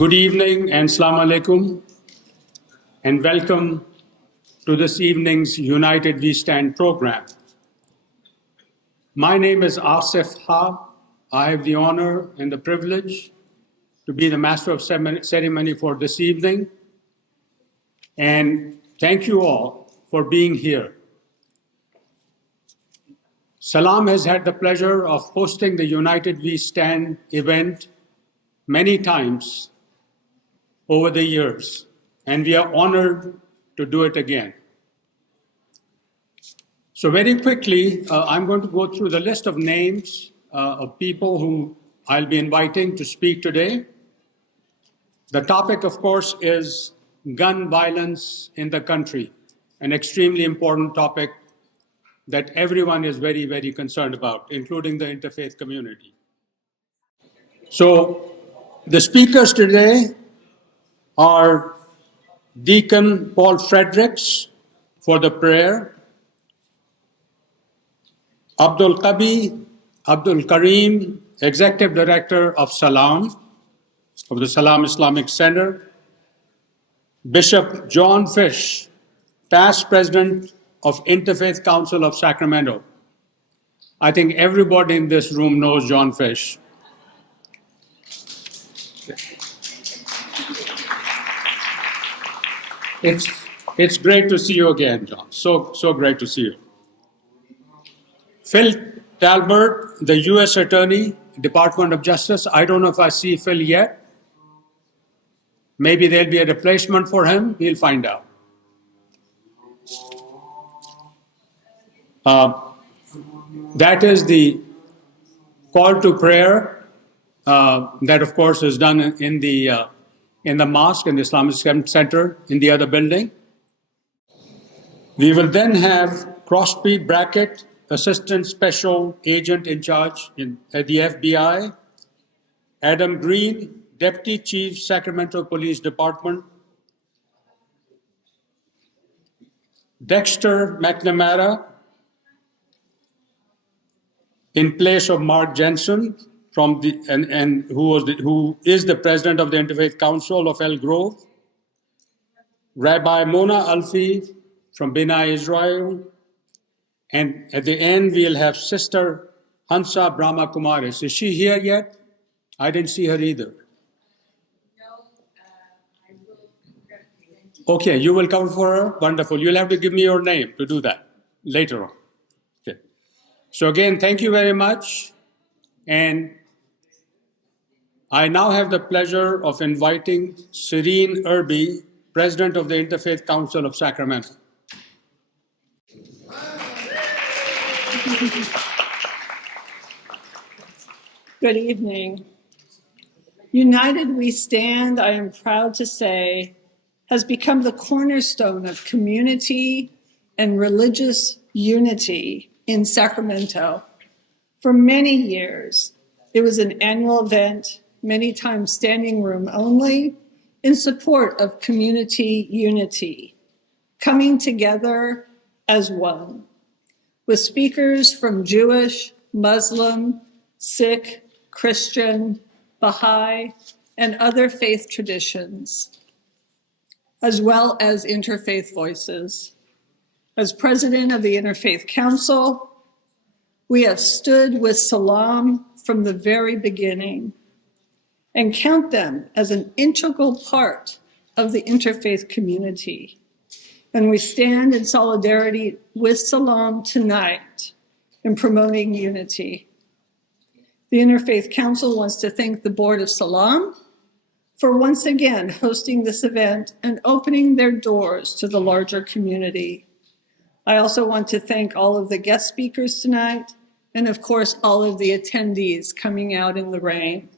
Good evening and Assalamu alaikum, and welcome to this evening's United We Stand program. My name is Asif Ha. I have the honor and the privilege to be the master of ceremony for this evening. And thank you all for being here. Salam has had the pleasure of hosting the United We Stand event many times over the years, and we are honored to do it again. So very quickly, I'm going to go through the list of names of people who I'll be inviting to speak today. The topic, of course, is gun violence in the country, an extremely important topic that everyone is very, very concerned about, including the interfaith community. So the speakers today are Deacon Paul Fredericks for the prayer, Abdul Kareem, Executive Director of Salam, of the Salam Islamic Center, Bishop John Fish, past President of Interfaith Council of Sacramento. I think everybody in this room knows John Fish. It's great to see you again, John. So great to see you. Phil Talbert, the U.S. Attorney, Department of Justice. I don't know if I see Phil yet. Maybe there'll be a replacement for him. We'll find out. That is the call to prayer that, of course, is done in the mosque, in the Islamic Center, in the other building. We will then have Crosby Brackett, Assistant Special Agent in charge at the FBI, Adam Green, Deputy Chief, Sacramento Police Department, Dexter McNamara, in place of Mark Jensen, who is the president of the Interfaith Council of El Grove, Rabbi Mona Alfi from Bina Israel, and at the end we'll have Sister Hansa Brahma Kumaris. Is she here yet? I didn't see her either. I will represent you. Okay, you will cover for her? Wonderful. You'll have to give me your name to do that later on. Okay. So again, thank you very much. And I now have the pleasure of inviting Serene Irby, President of the Interfaith Council of Sacramento. Good evening. United We Stand, I am proud to say, has become the cornerstone of community and religious unity in Sacramento. For many years, it was an annual event, many times standing room only, in support of community unity, coming together as one, with speakers from Jewish, Muslim, Sikh, Christian, Baha'i, and other faith traditions, as well as interfaith voices. As president of the Interfaith Council, we have stood with Salam from the very beginning and count them as an integral part of the interfaith community. And we stand in solidarity with Salam tonight in promoting unity. The Interfaith Council wants to thank the Board of Salam for once again hosting this event and opening their doors to the larger community. I also want to thank all of the guest speakers tonight, and of course, all of the attendees coming out in the rain.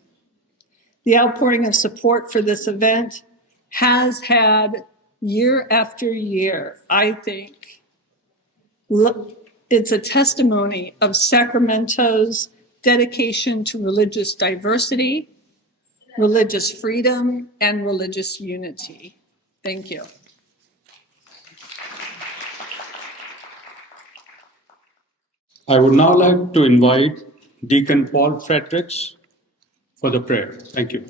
The outpouring of support for this event has had year after year, I think. It's a testimony of Sacramento's dedication to religious diversity, religious freedom, and religious unity. Thank you. I would now like to invite Deacon Paul Fredericks for the prayer. Thank you.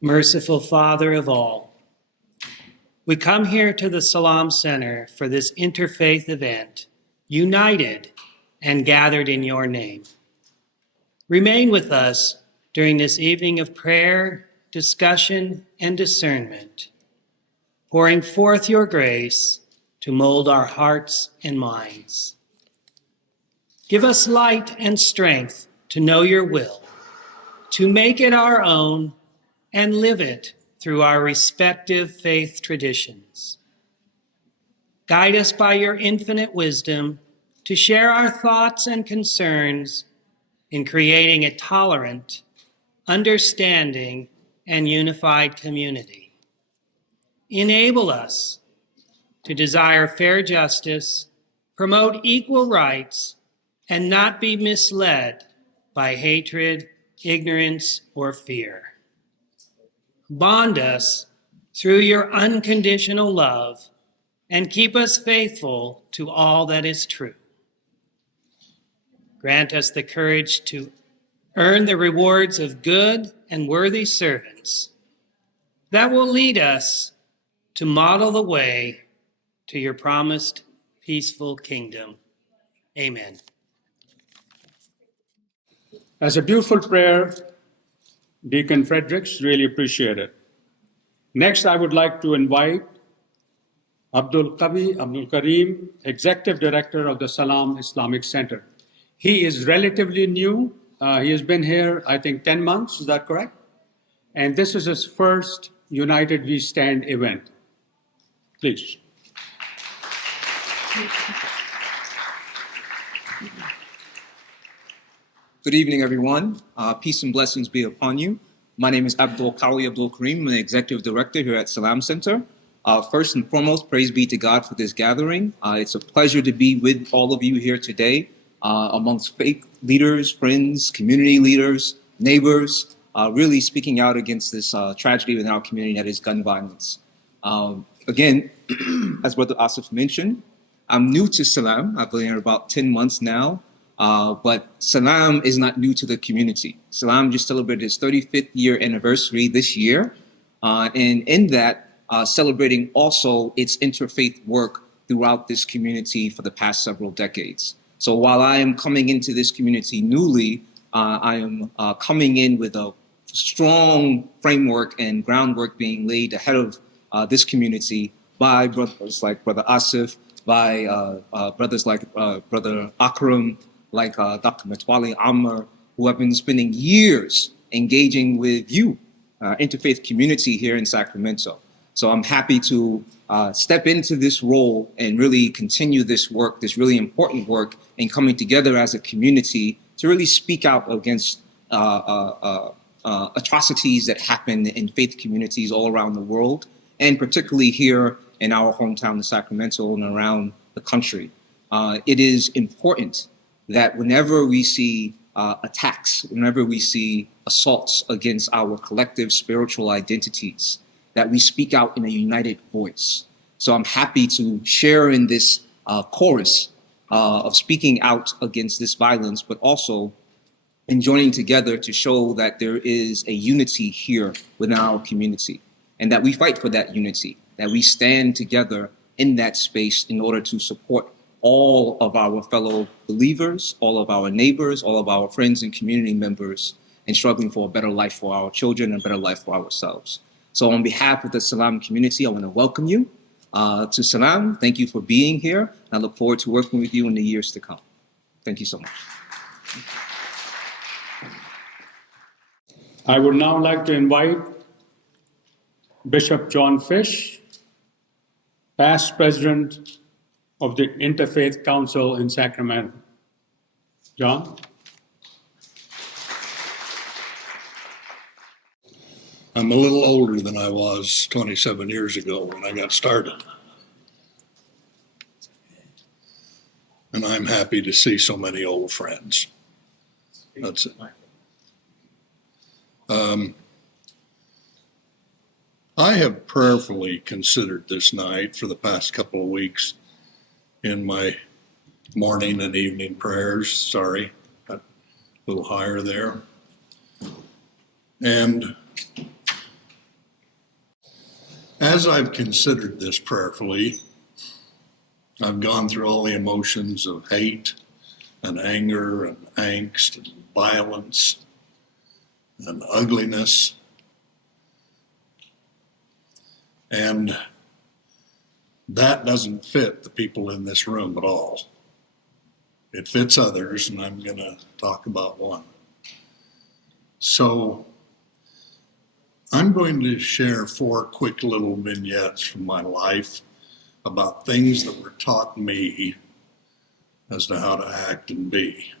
Merciful Father of all, we come here to the Salam Center for this interfaith event, united and gathered in your name. Remain with us during this evening of prayer, discussion, and discernment, pouring forth your grace to mold our hearts and minds. Give us light and strength to know your will, to make it our own and live it through our respective faith traditions. Guide us by your infinite wisdom to share our thoughts and concerns in creating a tolerant, understanding, and unified community. Enable us to desire fair justice, promote equal rights, and not be misled by hatred, ignorance, or fear. Bond us through your unconditional love and keep us faithful to all that is true. Grant us the courage to earn the rewards of good and worthy servants that will lead us to model the way to your promised peaceful kingdom. Amen. As a beautiful prayer, Deacon Fredericks, really appreciate it. Next, I would like to invite Abdul Kareem, Executive Director of the Salam Islamic Center. He is relatively new. He has been here, I think, 10 months. Is that correct? And this is his first United We Stand event. Please. Good evening, everyone. Peace and blessings be upon you. My name is Abdul Kareem. I'm the Executive Director here at Salam Center. First and foremost, praise be to God for this gathering. It's a pleasure to be with all of you here today, amongst faith leaders, friends, community leaders, neighbors, really speaking out against this tragedy within our community that is gun violence. Again, as Brother Asif mentioned, I'm new to Salam. I've been here about 10 months now. But Salam is not new to the community. Salam just celebrated its 35th year anniversary this year. And in that, celebrating also its interfaith work throughout this community for the past several decades. So while I am coming into this community newly, I am coming in with a strong framework and groundwork being laid ahead of this community by brothers like Brother Asif, by brothers like Brother Akram, like Dr. Matwali Ammar, who have been spending years engaging with you, interfaith community here in Sacramento. So I'm happy to step into this role and really continue this work, this really important work, in coming together as a community to really speak out against atrocities that happen in faith communities all around the world, and particularly here in our hometown of Sacramento and around the country. It is important that whenever we see attacks, whenever we see assaults against our collective spiritual identities, that we speak out in a united voice. So I'm happy to share in this chorus of speaking out against this violence, but also in joining together to show that there is a unity here within our community, and that we fight for that unity, that we stand together in that space in order to support all of our fellow believers, all of our neighbors, all of our friends and community members, and struggling for a better life for our children and a better life for ourselves. So on behalf of the Salam community, I want to welcome you to Salam. Thank you for being here. And I look forward to working with you in the years to come. Thank you so much. I would now like to invite Bishop John Fish, past president of the Interfaith Council in Sacramento. John? I'm a little older than I was 27 years ago when I got started. And I'm happy to see so many old friends. That's it. I have prayerfully considered this night for the past couple of weeks in my morning and evening prayers. Sorry, got a little higher there. And As I've considered this prayerfully, I've gone through all the emotions of hate and anger and angst and violence and ugliness. And that doesn't fit the people in this room at all. It fits others, and I'm going to talk about one. So I'm going to share 4 quick little vignettes from my life about things that were taught me as to how to act and be.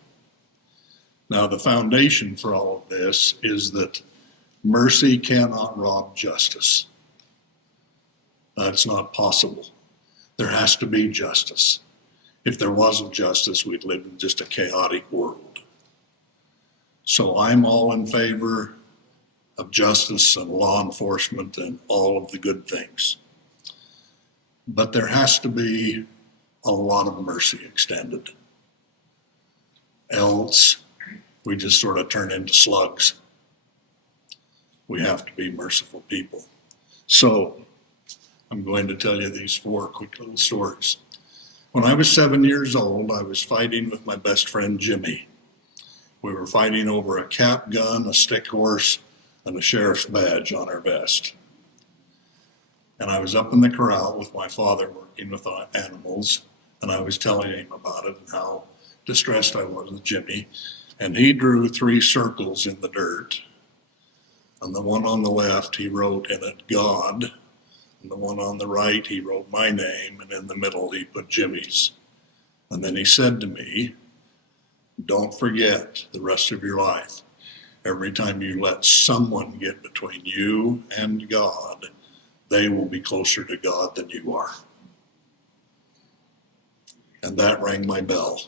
Now, the foundation for all of this is that mercy cannot rob justice. That's not possible. There has to be justice. If there wasn't justice, we'd live in just a chaotic world. So I'm all in favor of justice and law enforcement and all of the good things. But there has to be a lot of mercy extended. Else, we just sort of turn into slugs. We have to be merciful people. So, I'm going to tell you these 4 quick little stories. When I was 7 years old, I was fighting with my best friend Jimmy. We were fighting over a cap gun, a stick horse, and a sheriff's badge on our vest. And I was up in the corral with my father working with animals, and I was telling him about it and how distressed I was with Jimmy. And he drew 3 circles in the dirt. On the one on the left, he wrote in it, God. And the one on the right, he wrote my name, and in the middle, he put Jimmy's. And then he said to me, don't forget the rest of your life. Every time you let someone get between you and God, they will be closer to God than you are. And that rang my bell.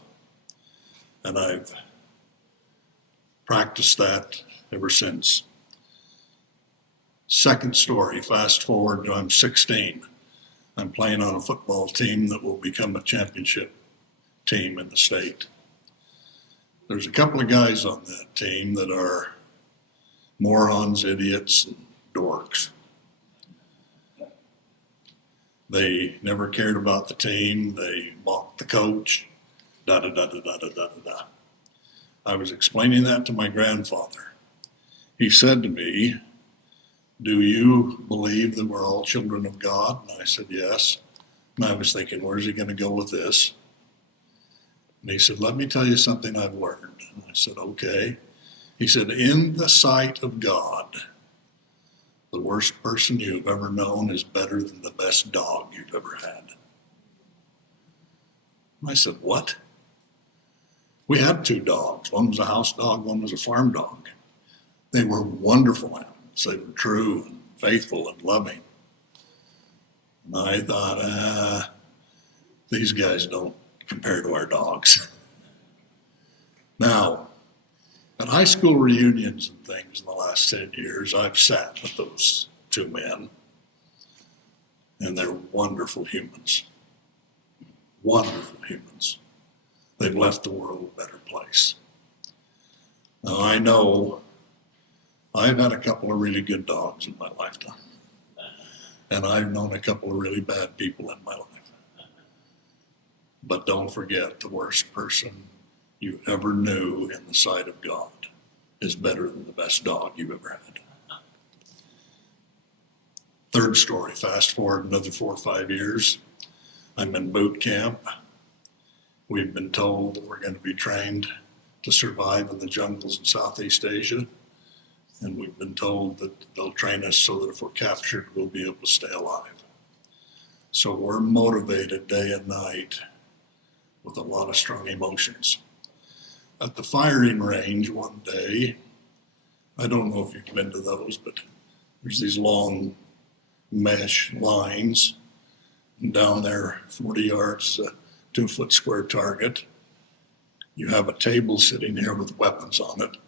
And I've practiced that ever since. Second story, fast forward to I'm 16. I'm playing on a football team that will become a championship team in the state. There's a couple of guys on that team that are morons, idiots, and dorks. They never cared about the team. They mocked the coach. Da-da-da-da-da-da-da-da. I was explaining that to my grandfather. He said to me, do you believe that we're all children of God? And I said, yes. And I was thinking, where's he going to go with this? And he said, let me tell you something I've learned. And I said, okay. He said, in the sight of God, the worst person you've ever known is better than the best dog you've ever had. And I said, what? We had 2 dogs. One was a house dog, one was a farm dog. They were wonderful animals. They were true and faithful and loving. And I thought, these guys don't compare to our dogs. Now, at high school reunions and things in the last 10 years, I've sat with those 2 men, and they're wonderful humans. Wonderful humans. They've left the world a better place. Now, I know I've had a couple of really good dogs in my lifetime, and I've known a couple of really bad people in my life. But don't forget, the worst person you ever knew in the sight of God is better than the best dog you've ever had. Third story, fast forward another 4 or 5 years. I'm in boot camp. We've been told that we're going to be trained to survive in the jungles in Southeast Asia. And we've been told that they'll train us so that if we're captured, we'll be able to stay alive. So we're motivated day and night with a lot of strong emotions. At the firing range one day, I don't know if you've been to those, but there's these long mesh lines, and down there 40 yards, a 2-foot square target. You have a table sitting here with weapons on it,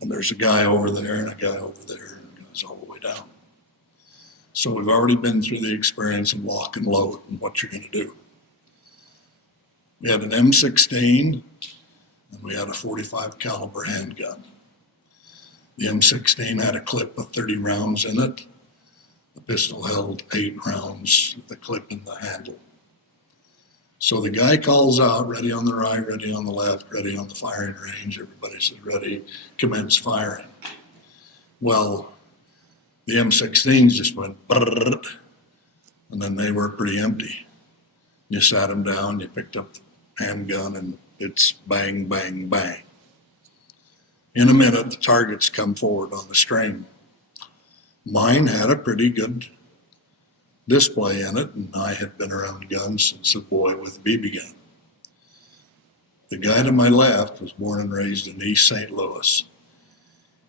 and there's a guy over there and a guy over there, and it goes all the way down. So we've already been through the experience of lock and load and what you're going to do. We had an M16 and we had a .45 caliber handgun. The M16 had a clip with 30 rounds in it. The pistol held 8 rounds, the clip in the handle. So the guy calls out, ready on the right, ready on the left, ready on the firing range. Everybody says, ready, commence firing. Well, the M16s just went brrrr, and then they were pretty empty. You sat them down, you picked up the handgun, and it's bang, bang, bang. In a minute, the targets come forward on the string. Mine had a pretty good display in it, and I had been around guns since a boy with a BB gun. The guy to my left was born and raised in East St. Louis.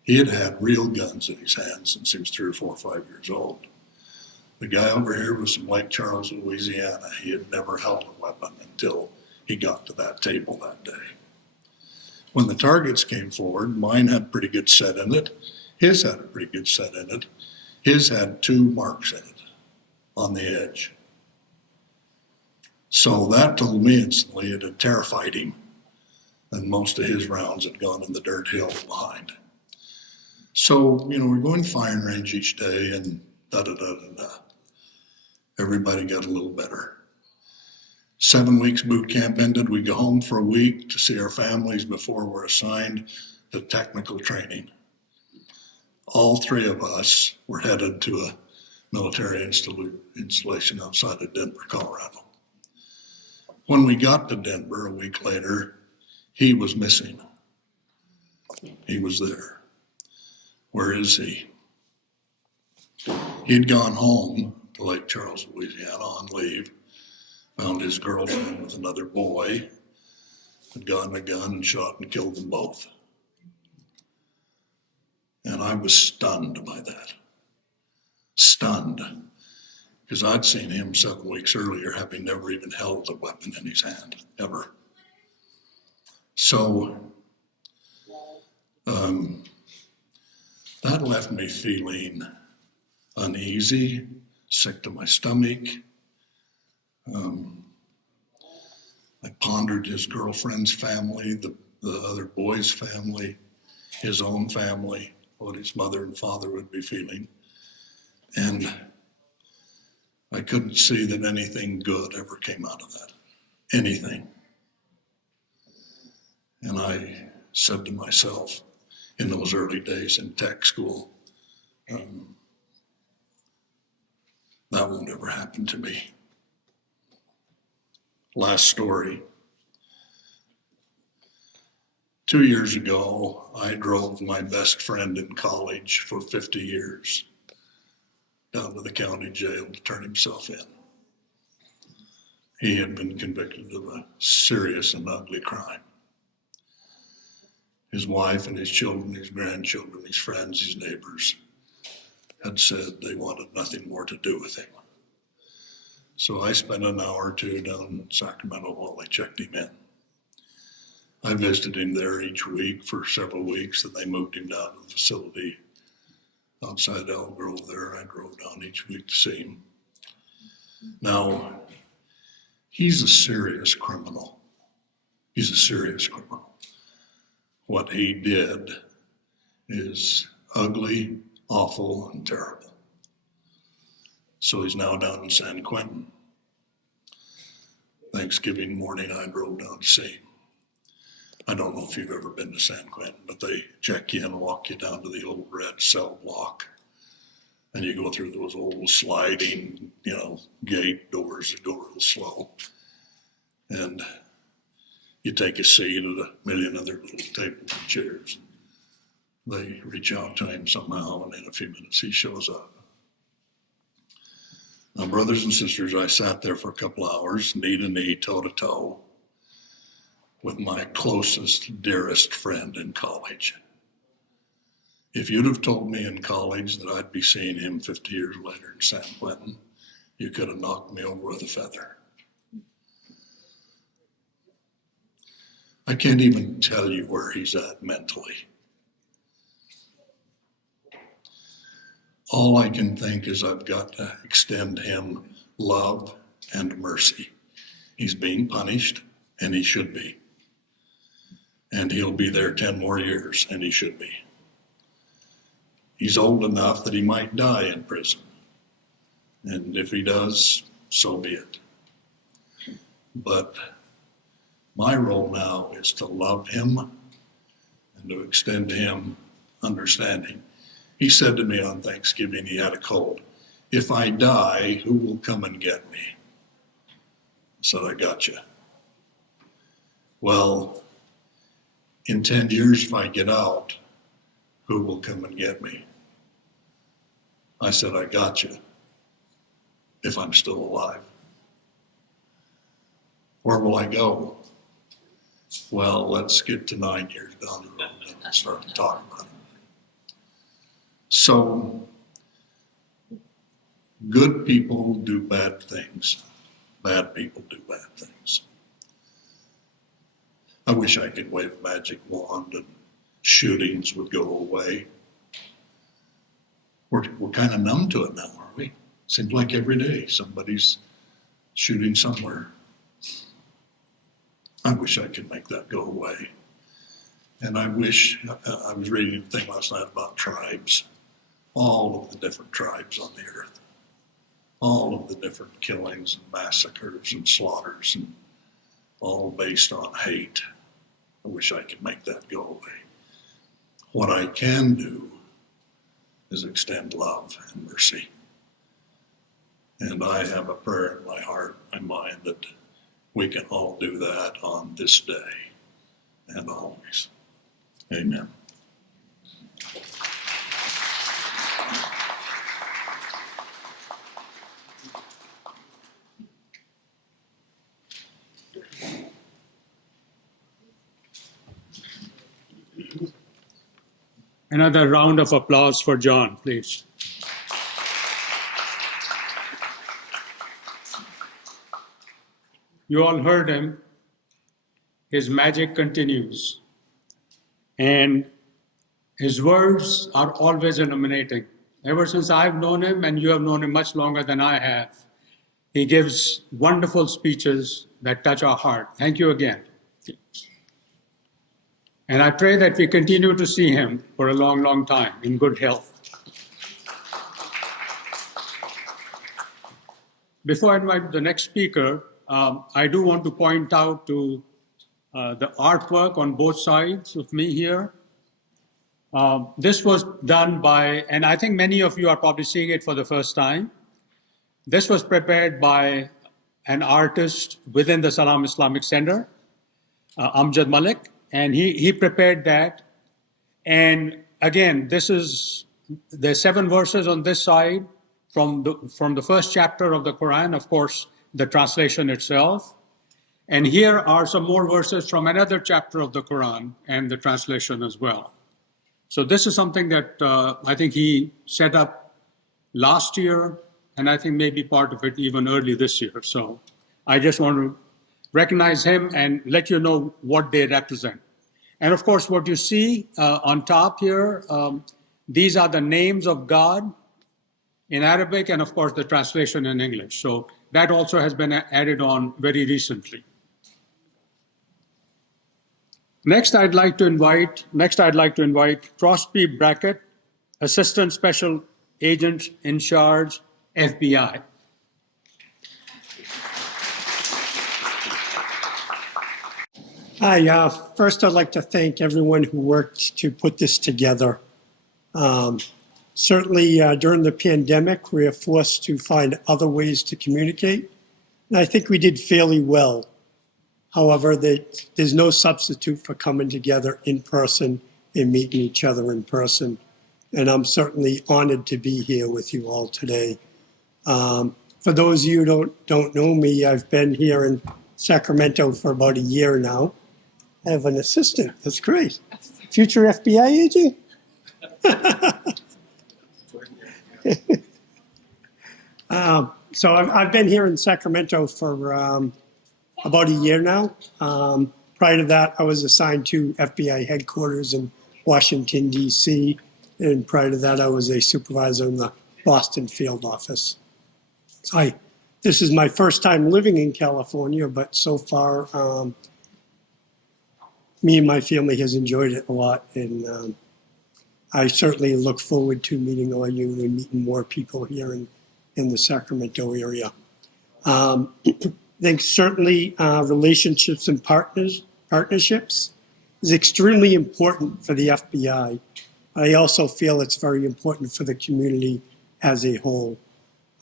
He had had real guns in his hands since he was 3 or 4 or 5 years old. The guy over here was from Lake Charles, Louisiana. He had never held a weapon until he got to that table that day. When the targets came forward, mine had a pretty good set in it. His had a pretty good set in it. His had 2 marks in it on the edge. So that told me instantly it had terrified him, and most of his rounds had gone in the dirt hill behind. So, we're going firing range each day, and da-da-da-da-da. Everybody got a little better. 7 weeks boot camp ended. We go home for a week to see our families before we're assigned to technical training. All 3 of us were headed to a military installation outside of Denver, Colorado. When we got to Denver a week later, he was missing. He was there. Where is he? He'd gone home to Lake Charles, Louisiana on leave, found his girlfriend with another boy, had gotten a gun and shot and killed them both. And I was stunned by that. Stunned. Because I'd seen him 7 weeks earlier, having never even held a weapon in his hand, ever. So, that left me feeling uneasy, sick to my stomach. I pondered his girlfriend's family, the other boy's family, his own family, what his mother and father would be feeling. And I couldn't see that anything good ever came out of that. Anything. And I said to myself in those early days in tech school, that won't ever happen to me. Last story. 2 years ago, I drove my best friend in college for 50 years down to the county jail to turn himself in. He had been convicted of a serious and ugly crime. His wife and his children, his grandchildren, his friends, his neighbors had said they wanted nothing more to do with him. So I spent an hour or 2 down in Sacramento while they checked him in. I visited him there each week for several weeks, and they moved him down to the facility outside Elk Grove there. I drove down each week to see him. Now, he's a serious criminal. He's a serious criminal. What he did is ugly, awful, and terrible. So he's now down in San Quentin. Thanksgiving morning, I drove down to see him. I don't know if you've ever been to San Quentin, but they check you in, walk you down to the old red cell block. And you go through those old sliding, gate doors that go real slow. And you take a seat at a million other little tables and chairs. They reach out to him somehow, and in a few minutes he shows up. Now, brothers and sisters, I sat there for a couple hours, knee to knee, toe to toe, with my closest, dearest friend in college. If you'd have told me in college that I'd be seeing him 50 years later in San Quentin, you could have knocked me over with a feather. I can't even tell you where he's at mentally. All I can think is I've got to extend him love and mercy. He's being punished, and he should be. And he'll be there 10 more years, and he should be. He's old enough that he might die in prison. And if he does, so be it. But my role now is to love him and to extend to him understanding. He said to me on Thanksgiving, he had a cold, "If I die, who will come and get me?" I said, "I got you." "Well, in 10 years, if I get out, who will come and get me?" I said, "I got you, if I'm still alive." "Where will I go?" "Well, let's get to 9 years down the road and start to talk about it." So, good people do bad things. Bad people do bad things. I wish I could wave a magic wand and shootings would go away. We're kind of numb to it now, aren't we? Seems like every day somebody's shooting somewhere. I wish I could make that go away. And I wish, I was reading a thing last night about tribes, all of the different tribes on the earth, all of the different killings and massacres and slaughters, and all based on hate. I wish I could make that go away. What I can do is extend love and mercy. And I have a prayer in my heart, my mind, that we can all do that on this day and always. Amen. Another round of applause for John, please. You all heard him. His magic continues. And his words are always illuminating. Ever since I've known him, and you have known him much longer than I have, he gives wonderful speeches that touch our heart. Thank you again. And I pray that we continue to see him for a long, long time in good health. Before I invite the next speaker, I do want to point out to the artwork on both sides of me here. This was done by, and I think many of you are probably seeing it for the first time. This was prepared by an artist within the Salam Islamic Center, Amjad Malik, and he prepared that. And again, this is the 7 verses on this side from the first chapter of the Quran, of course, the translation itself. And here are some more verses from another chapter of the Quran and the translation as well. So this is something that I think he set up last year, and I think maybe part of it even early this year. So I just want to recognize him and let you know what they represent. And of course, what you see on top here, these are the names of God in Arabic, and of course the translation in English. So that also has been added on very recently. Next, I'd like to invite Crosby Brackett, Assistant Special Agent in Charge, FBI. Hi, first I'd like to thank everyone who worked to put this together. Certainly during the pandemic, we were forced to find other ways to communicate, and I think we did fairly well. However, there's no substitute for coming together in person and meeting each other in person, and I'm certainly honored to be here with you all today. For those of you who don't know me, I've been here in Sacramento for about a year now. I have an assistant. That's great. Future FBI agent? So I've been here in Sacramento for about a year now. Prior to that, I was assigned to FBI headquarters in Washington, D.C. And prior to that, I was a supervisor in the Boston field office. So this is my first time living in California, but so far, me and my family has enjoyed it a lot. And I certainly look forward to meeting all you and meeting more people here in in the Sacramento area. I think certainly relationships and partnerships is extremely important for the FBI. I also feel it's very important for the community as a whole.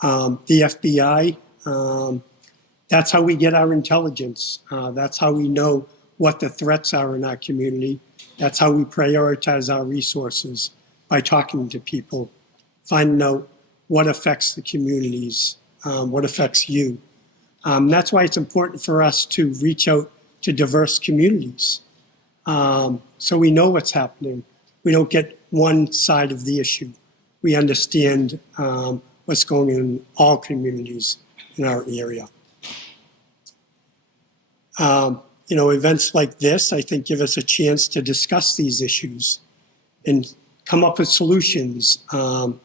The FBI, that's how we get our intelligence. That's how we know what the threats are in our community. That's how we prioritize our resources, by talking to people, finding out what affects the communities, what affects you. That's why it's important for us to reach out to diverse communities, so we know what's happening. We don't get one side of the issue. We understand what's going on in all communities in our area. Events like this, I think, give us a chance to discuss these issues and come up with solutions that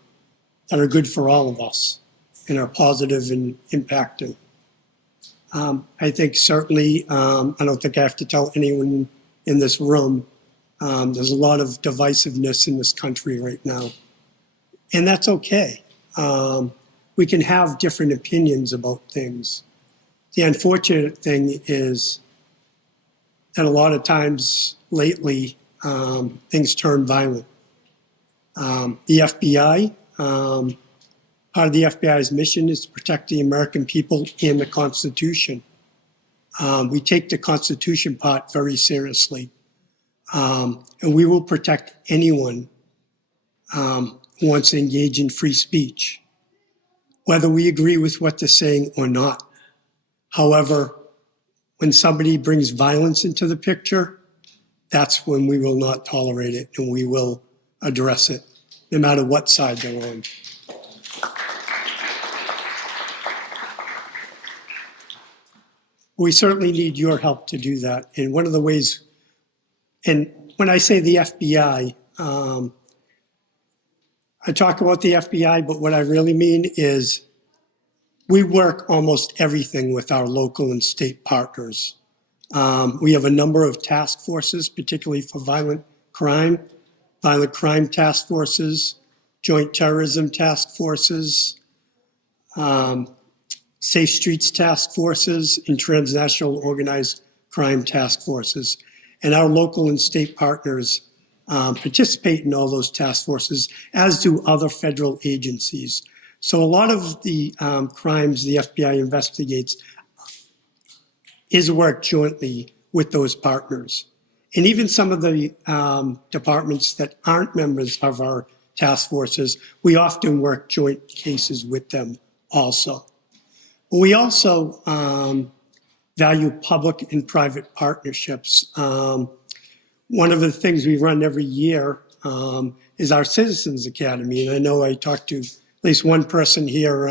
are good for all of us and are positive and impacting. I think certainly, I don't think I have to tell anyone in this room, there's a lot of divisiveness in this country right now. And that's okay. We can have different opinions about things. The unfortunate thing is that a lot of times lately, things turn violent. The FBI, part of the FBI's mission is to protect the American people and the Constitution. We take the Constitution part very seriously. And we will protect anyone who wants to engage in free speech, whether we agree with what they're saying or not. However, when somebody brings violence into the picture, that's when we will not tolerate it and we will address it, no matter what side they're on. We certainly need your help to do that. And one of the ways, and when I say the FBI, I talk about the FBI, but what I really mean is we work almost everything with our local and state partners. We have a number of task forces, particularly for violent crime task forces, joint terrorism task forces, safe streets task forces, and transnational organized crime task forces. And our local and state partners participate in all those task forces, as do other federal agencies. So a lot of the crimes the FBI investigates is worked jointly with those partners. And even some of the departments that aren't members of our task forces, we often work joint cases with them also. We also value public and private partnerships. One of the things we run every year is our Citizens Academy. And I know I talked to at least one person here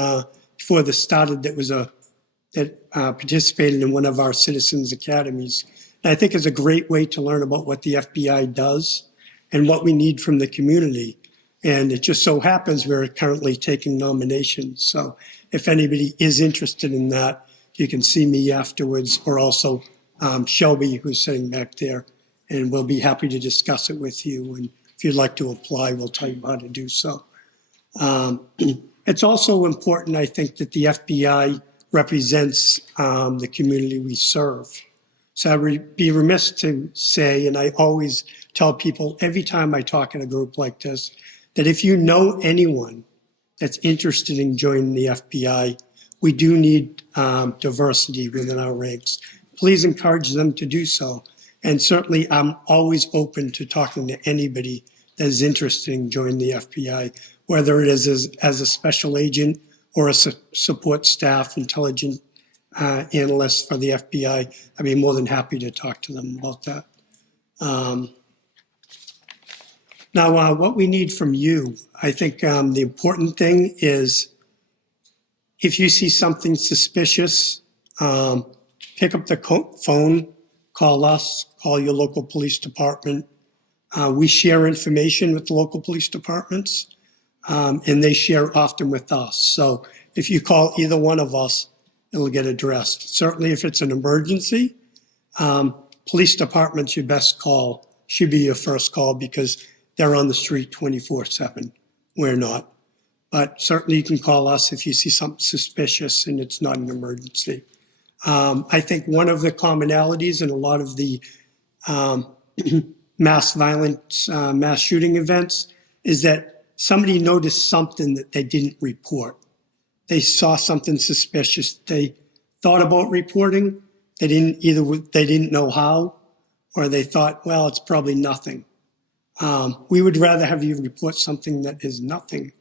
before this started that participated in one of our Citizens Academies. And I think it's a great way to learn about what the FBI does and what we need from the community. And it just so happens we're currently taking nominations. So if anybody is interested in that, you can see me afterwards, or also Shelby, who's sitting back there, and we'll be happy to discuss it with you. And if you'd like to apply, we'll tell you how to do so. It's also important, I think, that the FBI represents the community we serve. So I would be remiss to say, and I always tell people every time I talk in a group like this, that if you know anyone that's interested in joining the FBI, we do need diversity within our ranks. Please encourage them to do so. And certainly I'm always open to talking to anybody that is interested in joining the FBI, whether it is as a special agent or a support staff intelligence analyst for the FBI. I'd be more than happy to talk to them about that. Now, what we need from you, I think the important thing is if you see something suspicious, pick up the phone, call us, call your local police department. We share information with the local police departments, and they share often with us. So if you call either one of us, it'll get addressed. Certainly if it's an emergency, police department's your best call, should be your first call, because they're on the street 24/7. We're not. but certainly you can call us if you see something suspicious and it's not an emergency. I think one of the commonalities in a lot of the mass violence, mass shooting events is that somebody noticed something that they didn't report. They saw something suspicious. They thought about reporting. They didn't know how, or they thought, well, it's probably nothing. We would rather have you report something that is nothing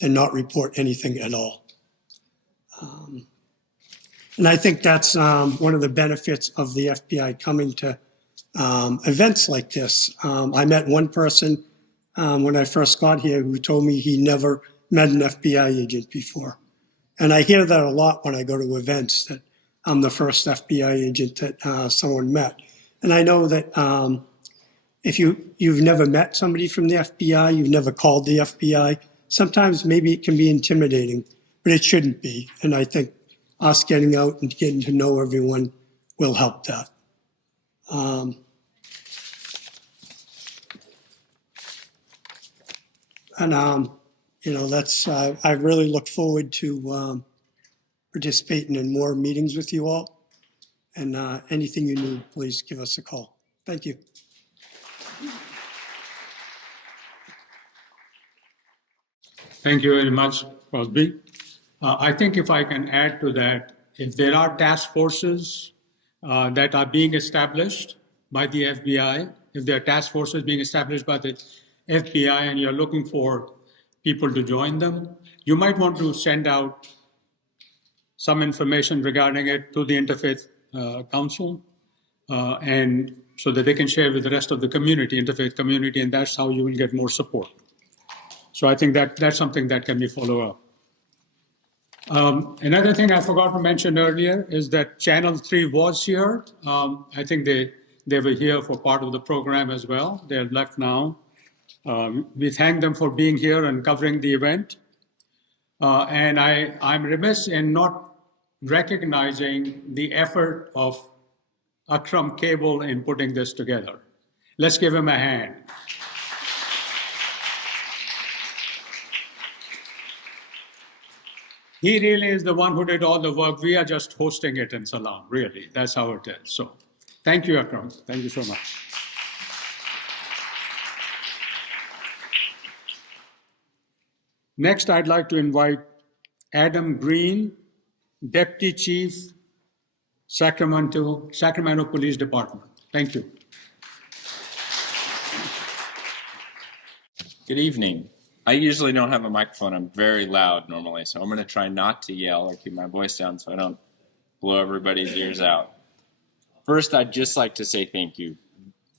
than not report anything at all. And I think that's one of the benefits of the FBI coming to events like this. I met one person when I first got here who told me he never met an FBI agent before. And I hear that a lot when I go to events, that I'm the first FBI agent that someone met. And I know that if you've never met somebody from the FBI, you've never called the FBI, sometimes maybe it can be intimidating, but it shouldn't be. And I think us getting out and getting to know everyone will help that. That's, I really look forward to participating in more meetings with you all. And anything you need, please give us a call. Thank you. Thank you very much, Crosby. I think if I can add to that, if there are task forces that are being established by the FBI, if there are task forces being established by the FBI and you're looking for people to join them, you might want to send out some information regarding it to the Interfaith Council, and so that they can share with the rest of the community, interfaith community, and that's how you will get more support. So I think that's something that can be followed up. Another thing I forgot to mention earlier is that Channel 3 was here. I think they were here for part of the program as well. They're left now. We thank them for being here and covering the event. And I'm remiss in not recognizing the effort of Akram Cable in putting this together. Let's give him a hand. He really is the one who did all the work. We are just hosting it in Salam, really. That's how it is. So thank you, Akram. Thank you so much. Next, I'd like to invite Adam Green, Deputy Chief, Sacramento Police Department. Thank you. Good evening. I usually don't have a microphone. I'm very loud normally, so I'm going to try not to yell or keep my voice down so I don't blow everybody's ears out. First, I'd just like to say thank you.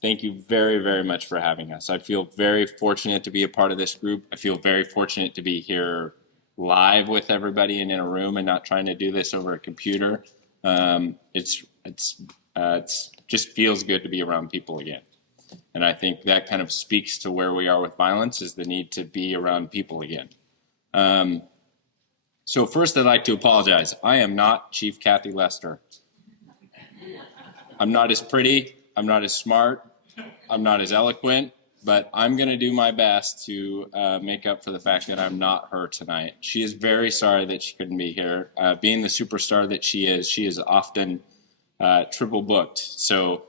Thank you very, very much for having us. I feel very fortunate to be a part of this group. I feel very fortunate to be here live with everybody and in a room and not trying to do this over a computer. It's just feels good to be around people again. And I think that kind of speaks to where we are with violence, is the need to be around people again. So first, I'd like to apologize. I am not Chief Kathy Lester. I'm not as pretty, I'm not as smart, I'm not as eloquent, but I'm going to do my best to make up for the fact that I'm not her tonight. She is very sorry that she couldn't be here. Being the superstar that she is often triple booked. So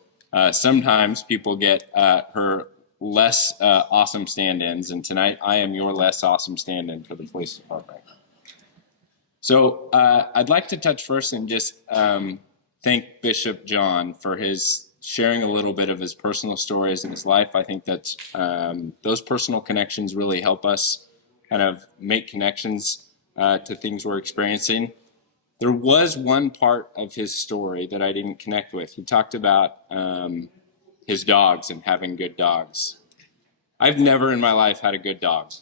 sometimes people get her less awesome stand-ins, and tonight I am your less awesome stand-in for the police department. So I'd like to touch first and just thank Bishop John for his sharing a little bit of his personal stories in his life. I think that those personal connections really help us kind of make connections to things we're experiencing. There was one part of his story that I didn't connect with. He talked about his dogs and having good dogs. I've never in my life had a good dog.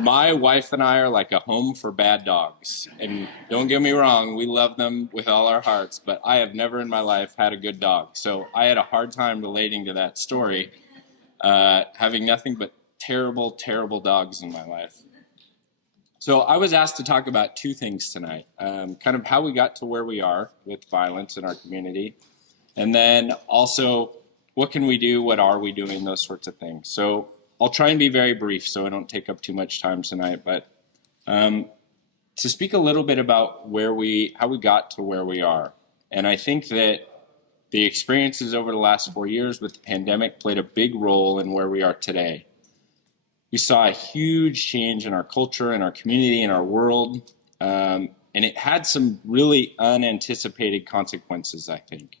My wife and I are like a home for bad dogs. And don't get me wrong, we love them with all our hearts, but I have never in my life had a good dog. So I had a hard time relating to that story, having nothing but terrible, terrible dogs in my life. So I was asked to talk about two things tonight, kind of how we got to where we are with violence in our community, and then also what can we do, what are we doing, those sorts of things. So I'll try and be very brief so I don't take up too much time tonight, but to speak a little bit about how we got to where we are. And I think that the experiences over the last 4 years with the pandemic played a big role in where we are today. We saw a huge change in our culture, in our community, in our world, and it had some really unanticipated consequences, I think.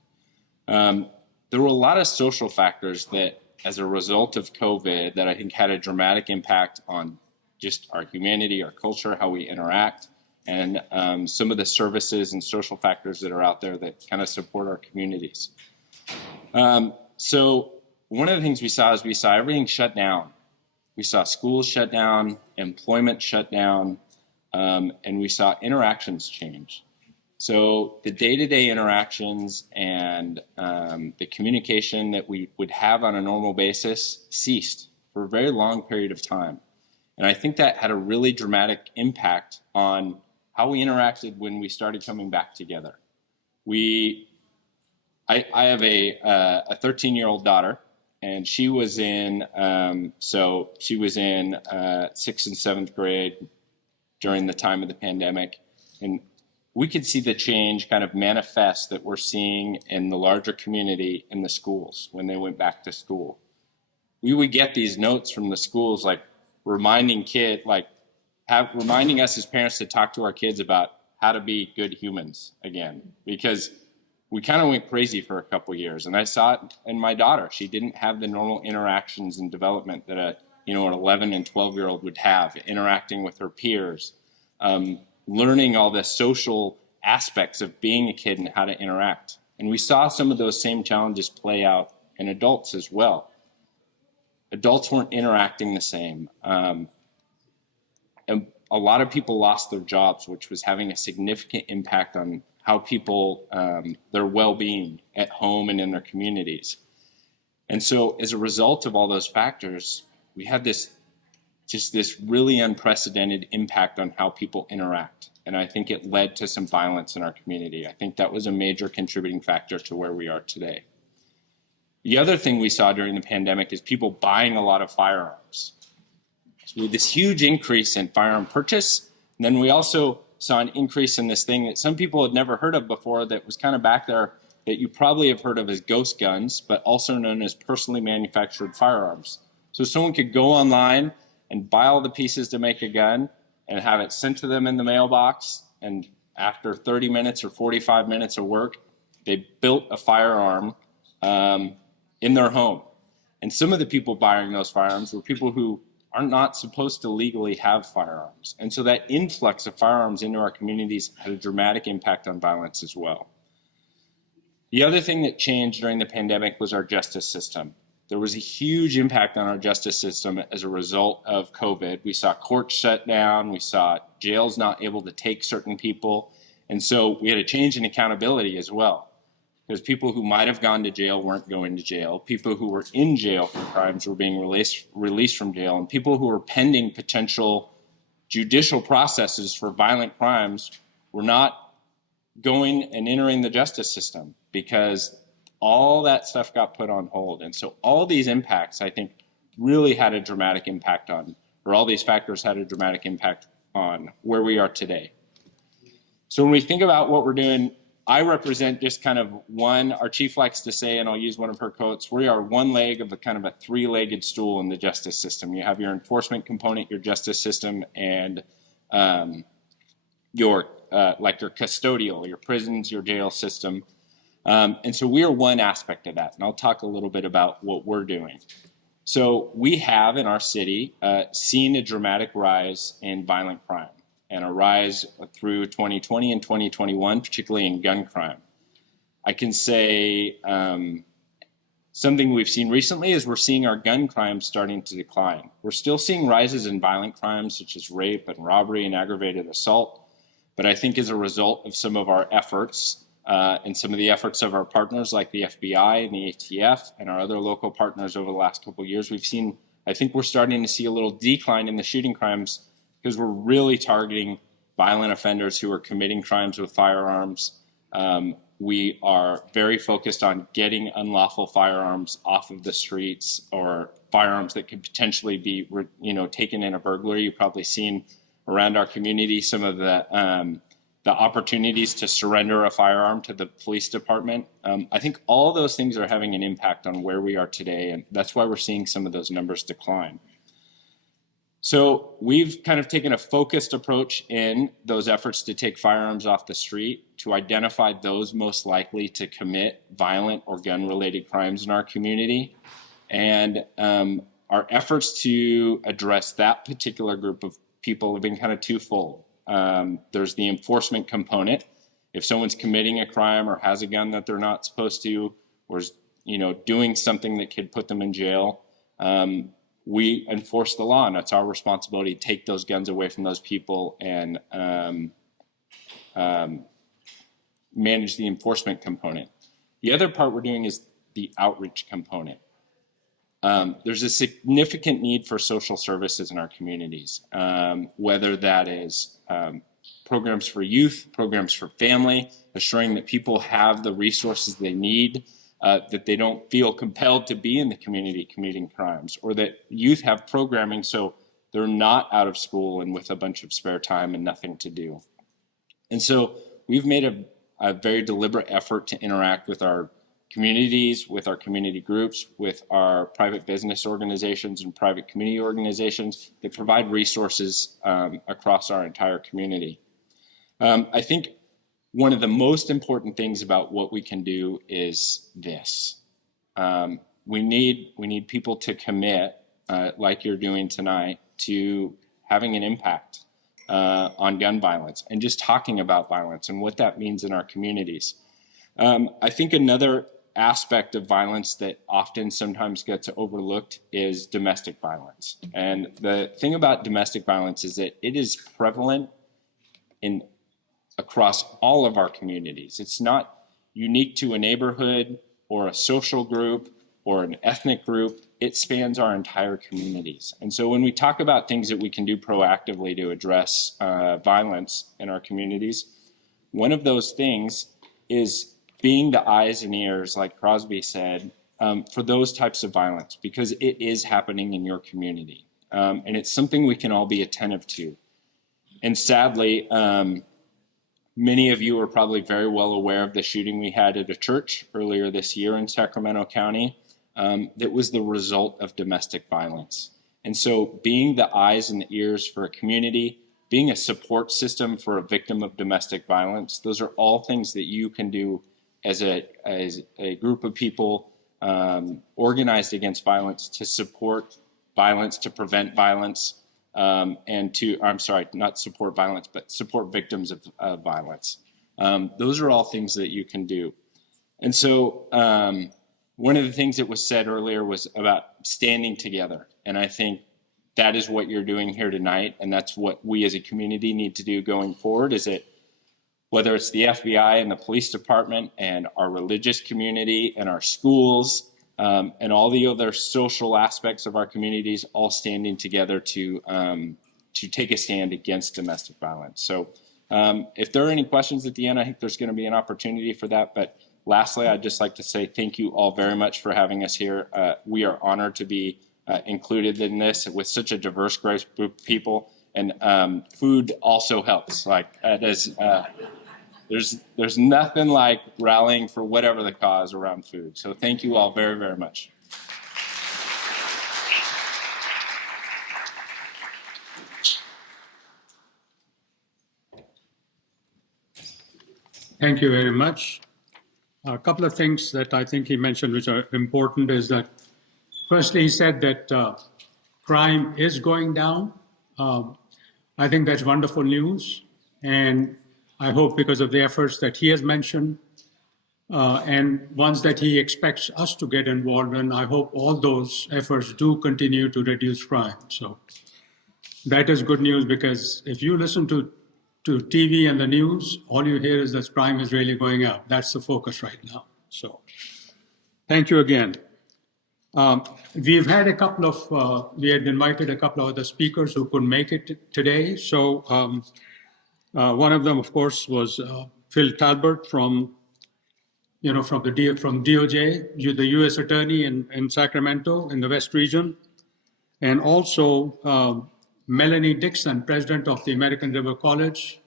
There were a lot of social factors that, as a result of COVID, that I think had a dramatic impact on just our humanity, our culture, how we interact, and some of the services and social factors that are out there that kind of support our communities. So one of the things we saw is we saw everything shut down. We saw schools shut down, employment shut down, and we saw interactions change. So the day-to-day interactions and the communication that we would have on a normal basis ceased for a very long period of time. And I think that had a really dramatic impact on how we interacted when we started coming back together. I have a 13-year-old daughter, and she was in 6th and 7th grade during the time of the pandemic. And we could see the change kind of manifest that we're seeing in the larger community in the schools when they went back to school. We would get these notes from the schools like reminding us as parents to talk to our kids about how to be good humans again, because we kind of went crazy for a couple of years. And I saw it in my daughter. She didn't have the normal interactions and development that an 11 and 12-year-old would have, interacting with her peers, learning all the social aspects of being a kid and how to interact. And we saw some of those same challenges play out in adults as well. Adults weren't interacting the same. And a lot of people lost their jobs, which was having a significant impact on how people, their well-being at home and in their communities. And so as a result of all those factors, we had this really unprecedented impact on how people interact. And I think it led to some violence in our community. I think that was a major contributing factor to where we are today. The other thing we saw during the pandemic is people buying a lot of firearms. So we had this huge increase in firearm purchase. And then we also saw an increase in this thing that some people had never heard of before that was kind of back there that you probably have heard of as ghost guns, but also known as personally manufactured firearms. So someone could go online and buy all the pieces to make a gun and have it sent to them in the mailbox. And after 30 minutes or 45 minutes of work, they built a firearm in their home. And some of the people buying those firearms were people who are not supposed to legally have firearms. And so that influx of firearms into our communities had a dramatic impact on violence as well. The other thing that changed during the pandemic was our justice system. There was a huge impact on our justice system as a result of COVID. We saw courts shut down. We saw jails not able to take certain people. And so we had a change in accountability as well, because people who might have gone to jail weren't going to jail. People who were in jail for crimes were being released from jail. And people who were pending potential judicial processes for violent crimes were not going and entering the justice system because all that stuff got put on hold. And so all these impacts, I think, really had a dramatic impact on, or all these factors had a dramatic impact on where we are today. So when we think about what we're doing, I represent just kind of one, our chief likes to say, and I'll use one of her quotes, we are one leg of a kind of a three-legged stool in the justice system. You have your enforcement component, your justice system, and your custodial, your prisons, your jail system. And so we are one aspect of that. And I'll talk a little bit about what we're doing. So we have in our city seen a dramatic rise in violent crime and a rise through 2020 and 2021, particularly in gun crime. I can say something we've seen recently is we're seeing our gun crime starting to decline. We're still seeing rises in violent crimes such as rape and robbery and aggravated assault. But I think as a result of some of our efforts and some of the efforts of our partners like the FBI and the ATF and our other local partners over the last couple of years, I think we're starting to see a little decline in the shooting crimes because we're really targeting violent offenders who are committing crimes with firearms. We are very focused on getting unlawful firearms off of the streets, or firearms that could potentially be, taken in a burglary. You've probably seen around our community some of the opportunities to surrender a firearm to the police department. I think all those things are having an impact on where we are today, and that's why we're seeing some of those numbers decline. So we've kind of taken a focused approach in those efforts to take firearms off the street, to identify those most likely to commit violent or gun-related crimes in our community. And our efforts to address that particular group of people have been kind of twofold. There's the enforcement component. If someone's committing a crime or has a gun that they're not supposed to, or is, doing something that could put them in jail, we enforce the law, and it's our responsibility to take those guns away from those people and manage the enforcement component. The other part we're doing is the outreach component. There's a significant need for social services in our communities, whether that is programs for youth, programs for family, assuring that people have the resources they need, that they don't feel compelled to be in the community committing crimes, or that youth have programming so they're not out of school and with a bunch of spare time and nothing to do. And so we've made a very deliberate effort to interact with our communities, with our community groups, with our private business organizations and private community organizations that provide resources across our entire community. I think one of the most important things about what we can do is this. We need people to commit, like you're doing tonight, to having an impact on gun violence and just talking about violence and what that means in our communities. I think another aspect of violence that often sometimes gets overlooked is domestic violence. And the thing about domestic violence is that it is prevalent across all of our communities. It's not unique to a neighborhood or a social group or an ethnic group. It spans our entire communities. And so when we talk about things that we can do proactively to address violence in our communities, one of those things is being the eyes and ears, like Crosby said, for those types of violence, because it is happening in your community. And it's something we can all be attentive to. And sadly, many of you are probably very well aware of the shooting we had at a church earlier this year in Sacramento County that was the result of domestic violence. And so being the eyes and the ears for a community, being a support system for a victim of domestic violence, those are all things that you can do as a group of people organized against violence to support violence, to prevent violence, and to, I'm sorry, not support violence, but support victims of violence. Those are all things that you can do. And so one of the things that was said earlier was about standing together. And I think that is what you're doing here tonight. And that's what we as a community need to do going forward, is that whether it's the FBI and the police department and our religious community and our schools and all the other social aspects of our communities all standing together to take a stand against domestic violence. So if there are any questions at the end, I think there's going to be an opportunity for that. But lastly, I'd just like to say thank you all very much for having us here. We are honored to be included in this with such a diverse group of people. And food also helps. Like that is, there's nothing like rallying for whatever the cause around food. So thank you all very, very much. Thank you very much. A couple of things that I think he mentioned which are important is that, firstly, he said that crime is going down. I think that's wonderful news. And I hope because of the efforts that he has mentioned and ones that he expects us to get involved in, I hope all those efforts do continue to reduce crime. So that is good news, because if you listen to TV and the news, all you hear is that crime is really going up. That's the focus right now. So thank you again. We've had a couple of, we had invited a couple of other speakers who couldn't make it today. So one of them, of course, was Phil Talbert from from from DOJ, the U.S. Attorney in Sacramento in the West Region, and also Melanie Dixon, President of the American River College,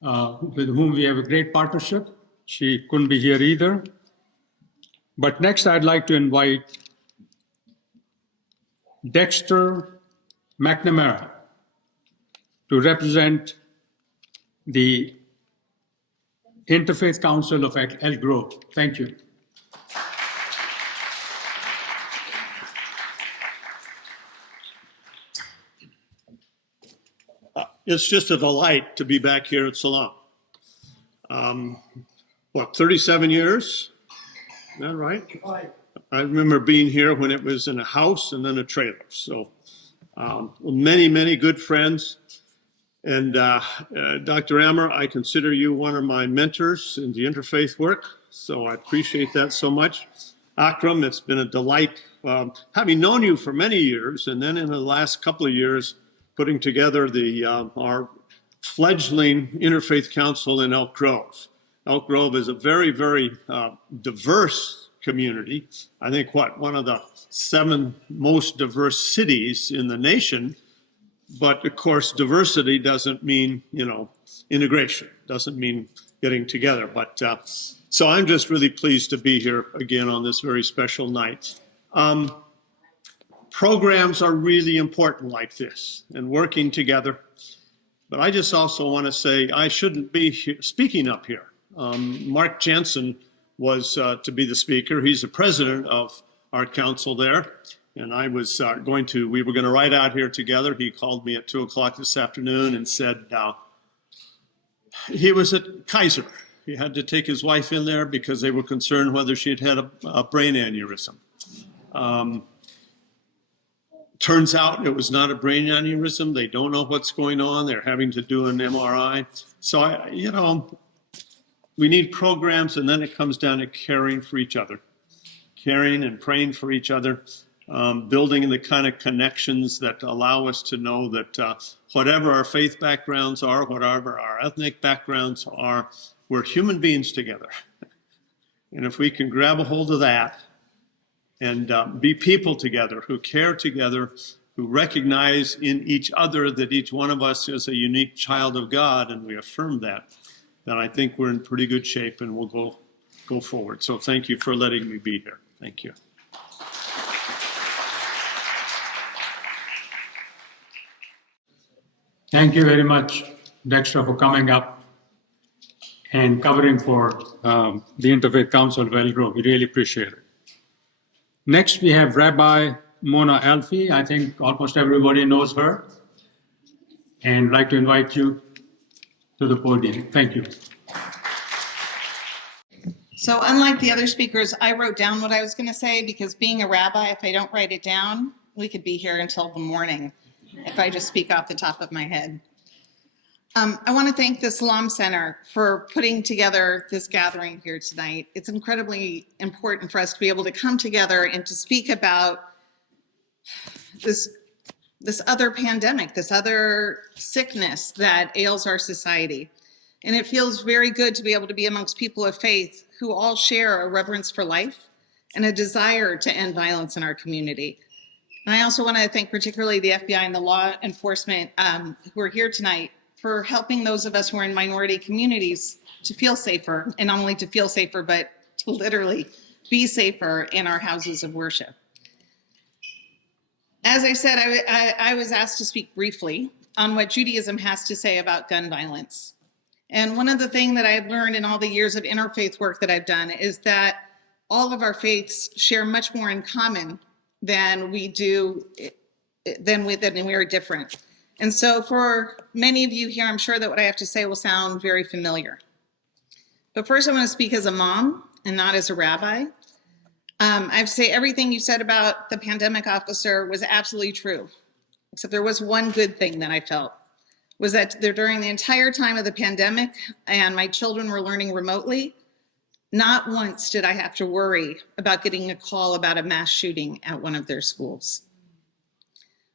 with whom we have a great partnership. She couldn't be here either. But next, I'd like to invite Dexter McNamara to represent the Interfaith Council of Elk Grove. Thank you. It's just a delight to be back here at Salam. 37 years? Is that right? I remember being here when it was in a house and then a trailer. So many, many good friends. And Dr. Ammer, I consider you one of my mentors in the interfaith work. So I appreciate that so much. Akram, it's been a delight having known you for many years, and then in the last couple of years, putting together our fledgling Interfaith Council in Elk Grove. Elk Grove is a very, very diverse community. I think one of the 7 most diverse cities in the nation. But of course, diversity doesn't mean, integration, doesn't mean getting together. But so I'm just really pleased to be here again on this very special night. Programs are really important like this and working together. But I just also want to say I shouldn't be speaking up here. Mark Jansen was to be the speaker. He's the president of our council there. And I was we were going to ride out here together. He called me at 2:00 this afternoon and said he was at Kaiser. He had to take his wife in there because they were concerned whether she had had a brain aneurysm. Turns out it was not a brain aneurysm. They don't know what's going on. They're having to do an MRI. So, we need programs, and then it comes down to caring for each other, caring and praying for each other. Building the kind of connections that allow us to know that whatever our faith backgrounds are, whatever our ethnic backgrounds are, we're human beings together. And if we can grab a hold of that and be people together who care together, who recognize in each other that each one of us is a unique child of God, and we affirm that, then I think we're in pretty good shape and we'll go forward. So thank you for letting me be here. Thank you. Thank you very much, Dexter, for coming up and covering for the Interfaith Council of Elk Grove. We really appreciate it. Next, we have Rabbi Mona Alfie. I think almost everybody knows her. And I'd like to invite you to the podium. Thank you. So unlike the other speakers, I wrote down what I was going to say because being a rabbi, if I don't write it down, we could be here until the morning if I just speak off the top of my head. I want to thank the Salam Center for putting together this gathering here tonight. It's incredibly important for us to be able to come together and to speak about this other pandemic, this other sickness that ails our society. And it feels very good to be able to be amongst people of faith who all share a reverence for life and a desire to end violence in our community. And I also want to thank particularly the FBI and the law enforcement who are here tonight for helping those of us who are in minority communities to feel safer, and not only to feel safer, but to literally be safer in our houses of worship. As I said, I was asked to speak briefly on what Judaism has to say about gun violence. And one of the things that I've learned in all the years of interfaith work that I've done is that all of our faiths share much more in common than we do, than we are different. And so for many of you here, I'm sure that what I have to say will sound very familiar. But first I want to speak as a mom and not as a rabbi. I have to say everything you said about the pandemic officer was absolutely true, except there was one good thing that I felt, was that during the entire time of the pandemic and my children were learning remotely, not once did I have to worry about getting a call about a mass shooting at one of their schools.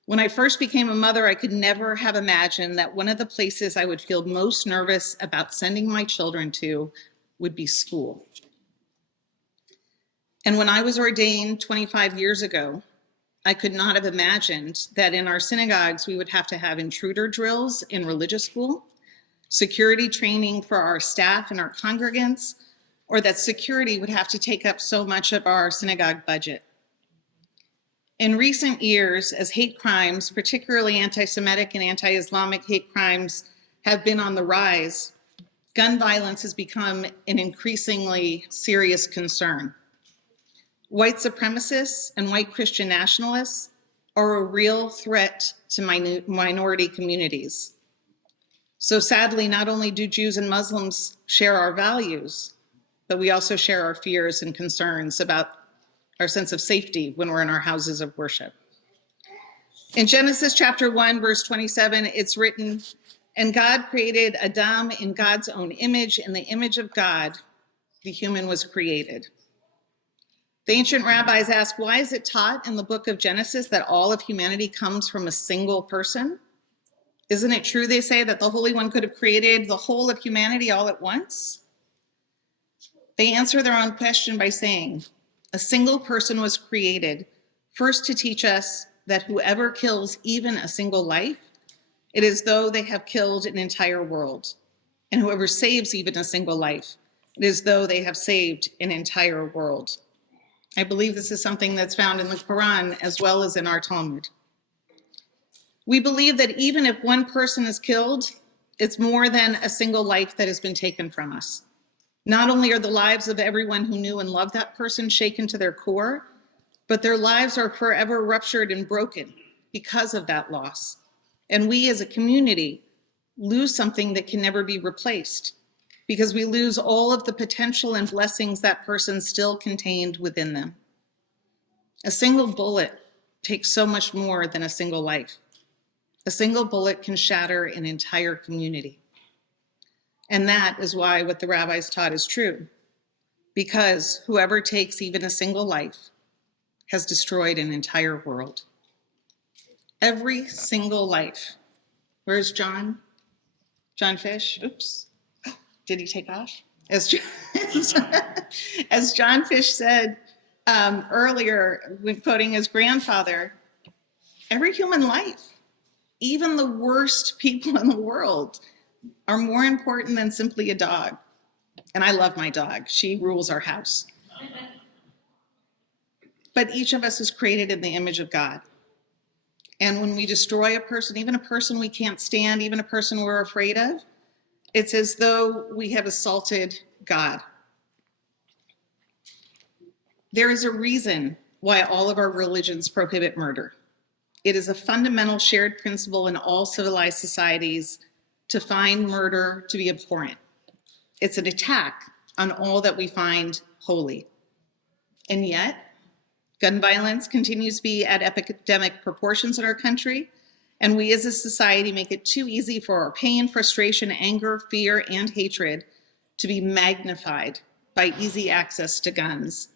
When I first became a mother, I could never have imagined that one of the places I would feel most nervous about sending my children to would be school. And when I was ordained 25 years ago, I could not have imagined that in our synagogues we would have to have intruder drills in religious school, security training for our staff and our congregants, or that security would have to take up so much of our synagogue budget. In recent years, as hate crimes, particularly anti-Semitic and anti-Islamic hate crimes, have been on the rise, gun violence has become an increasingly serious concern. White supremacists and white Christian nationalists are a real threat to minority communities. So sadly, not only do Jews and Muslims share our values, but we also share our fears and concerns about our sense of safety when we're in our houses of worship. In Genesis chapter 1, verse 27, it's written, "And God created Adam in God's own image. In the image of God, the human was created." The ancient rabbis ask, why is it taught in the book of Genesis that all of humanity comes from a single person? Isn't it true, they say, that the Holy One could have created the whole of humanity all at once? They answer their own question by saying, a single person was created first to teach us that whoever kills even a single life, it is though they have killed an entire world. And whoever saves even a single life, it is though they have saved an entire world. I believe this is something that's found in the Quran as well as in our Talmud. We believe that even if one person is killed, it's more than a single life that has been taken from us. Not only are the lives of everyone who knew and loved that person shaken to their core, but their lives are forever ruptured and broken because of that loss. And we as a community lose something that can never be replaced because we lose all of the potential and blessings that person still contained within them. A single bullet takes so much more than a single life. A single bullet can shatter an entire community. And that is why what the rabbis taught is true, because whoever takes even a single life has destroyed an entire world. Every single life. Where's John? John Fish? Oops. Did he take off? As John Fish said earlier, when quoting his grandfather, every human life, even the worst people in the world, are more important than simply a dog. And I love my dog. She rules our house. But each of us is created in the image of God. And when we destroy a person, even a person we can't stand, even a person we're afraid of, it's as though we have assaulted God. There is a reason why all of our religions prohibit murder. It is a fundamental shared principle in all civilized societies to find murder to be abhorrent. It's an attack on all that we find holy. And yet, gun violence continues to be at epidemic proportions in our country, and we as a society make it too easy for our pain, frustration, anger, fear, and hatred to be magnified by easy access to guns.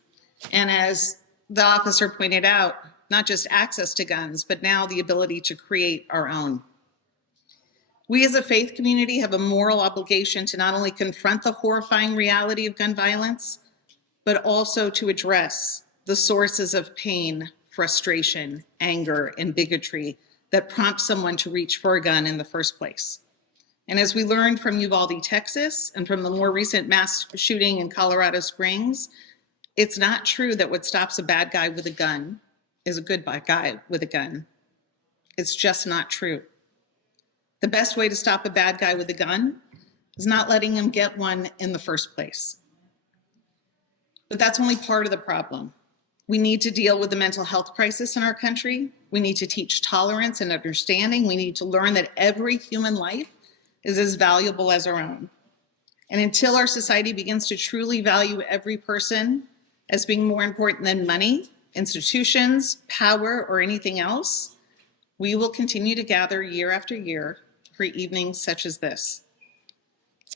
And as the officer pointed out, not just access to guns, but now the ability to create our own. We as a faith community have a moral obligation to not only confront the horrifying reality of gun violence, but also to address the sources of pain, frustration, anger, and bigotry that prompt someone to reach for a gun in the first place. And as we learned from Uvalde, Texas, and from the more recent mass shooting in Colorado Springs, it's not true that what stops a bad guy with a gun is a good guy with a gun. It's just not true. The best way to stop a bad guy with a gun is not letting him get one in the first place. But that's only part of the problem. We need to deal with the mental health crisis in our country. We need to teach tolerance and understanding. We need to learn that every human life is as valuable as our own. And until our society begins to truly value every person as being more important than money, institutions, power, or anything else, we will continue to gather year after year for evenings such as this.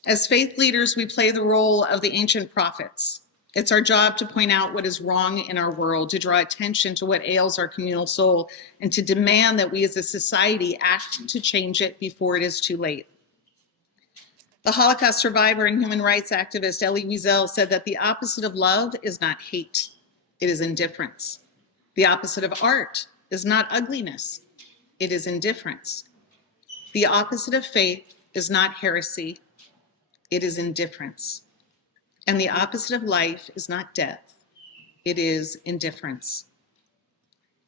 As faith leaders, we play the role of the ancient prophets. It's our job to point out what is wrong in our world, to draw attention to what ails our communal soul, and to demand that we as a society act to change it before it is too late. The Holocaust survivor and human rights activist Elie Wiesel said that the opposite of love is not hate, It is indifference. The opposite of art is not ugliness. It is indifference. The opposite of faith is not heresy. It is indifference. And the opposite of life is not death. It is indifference.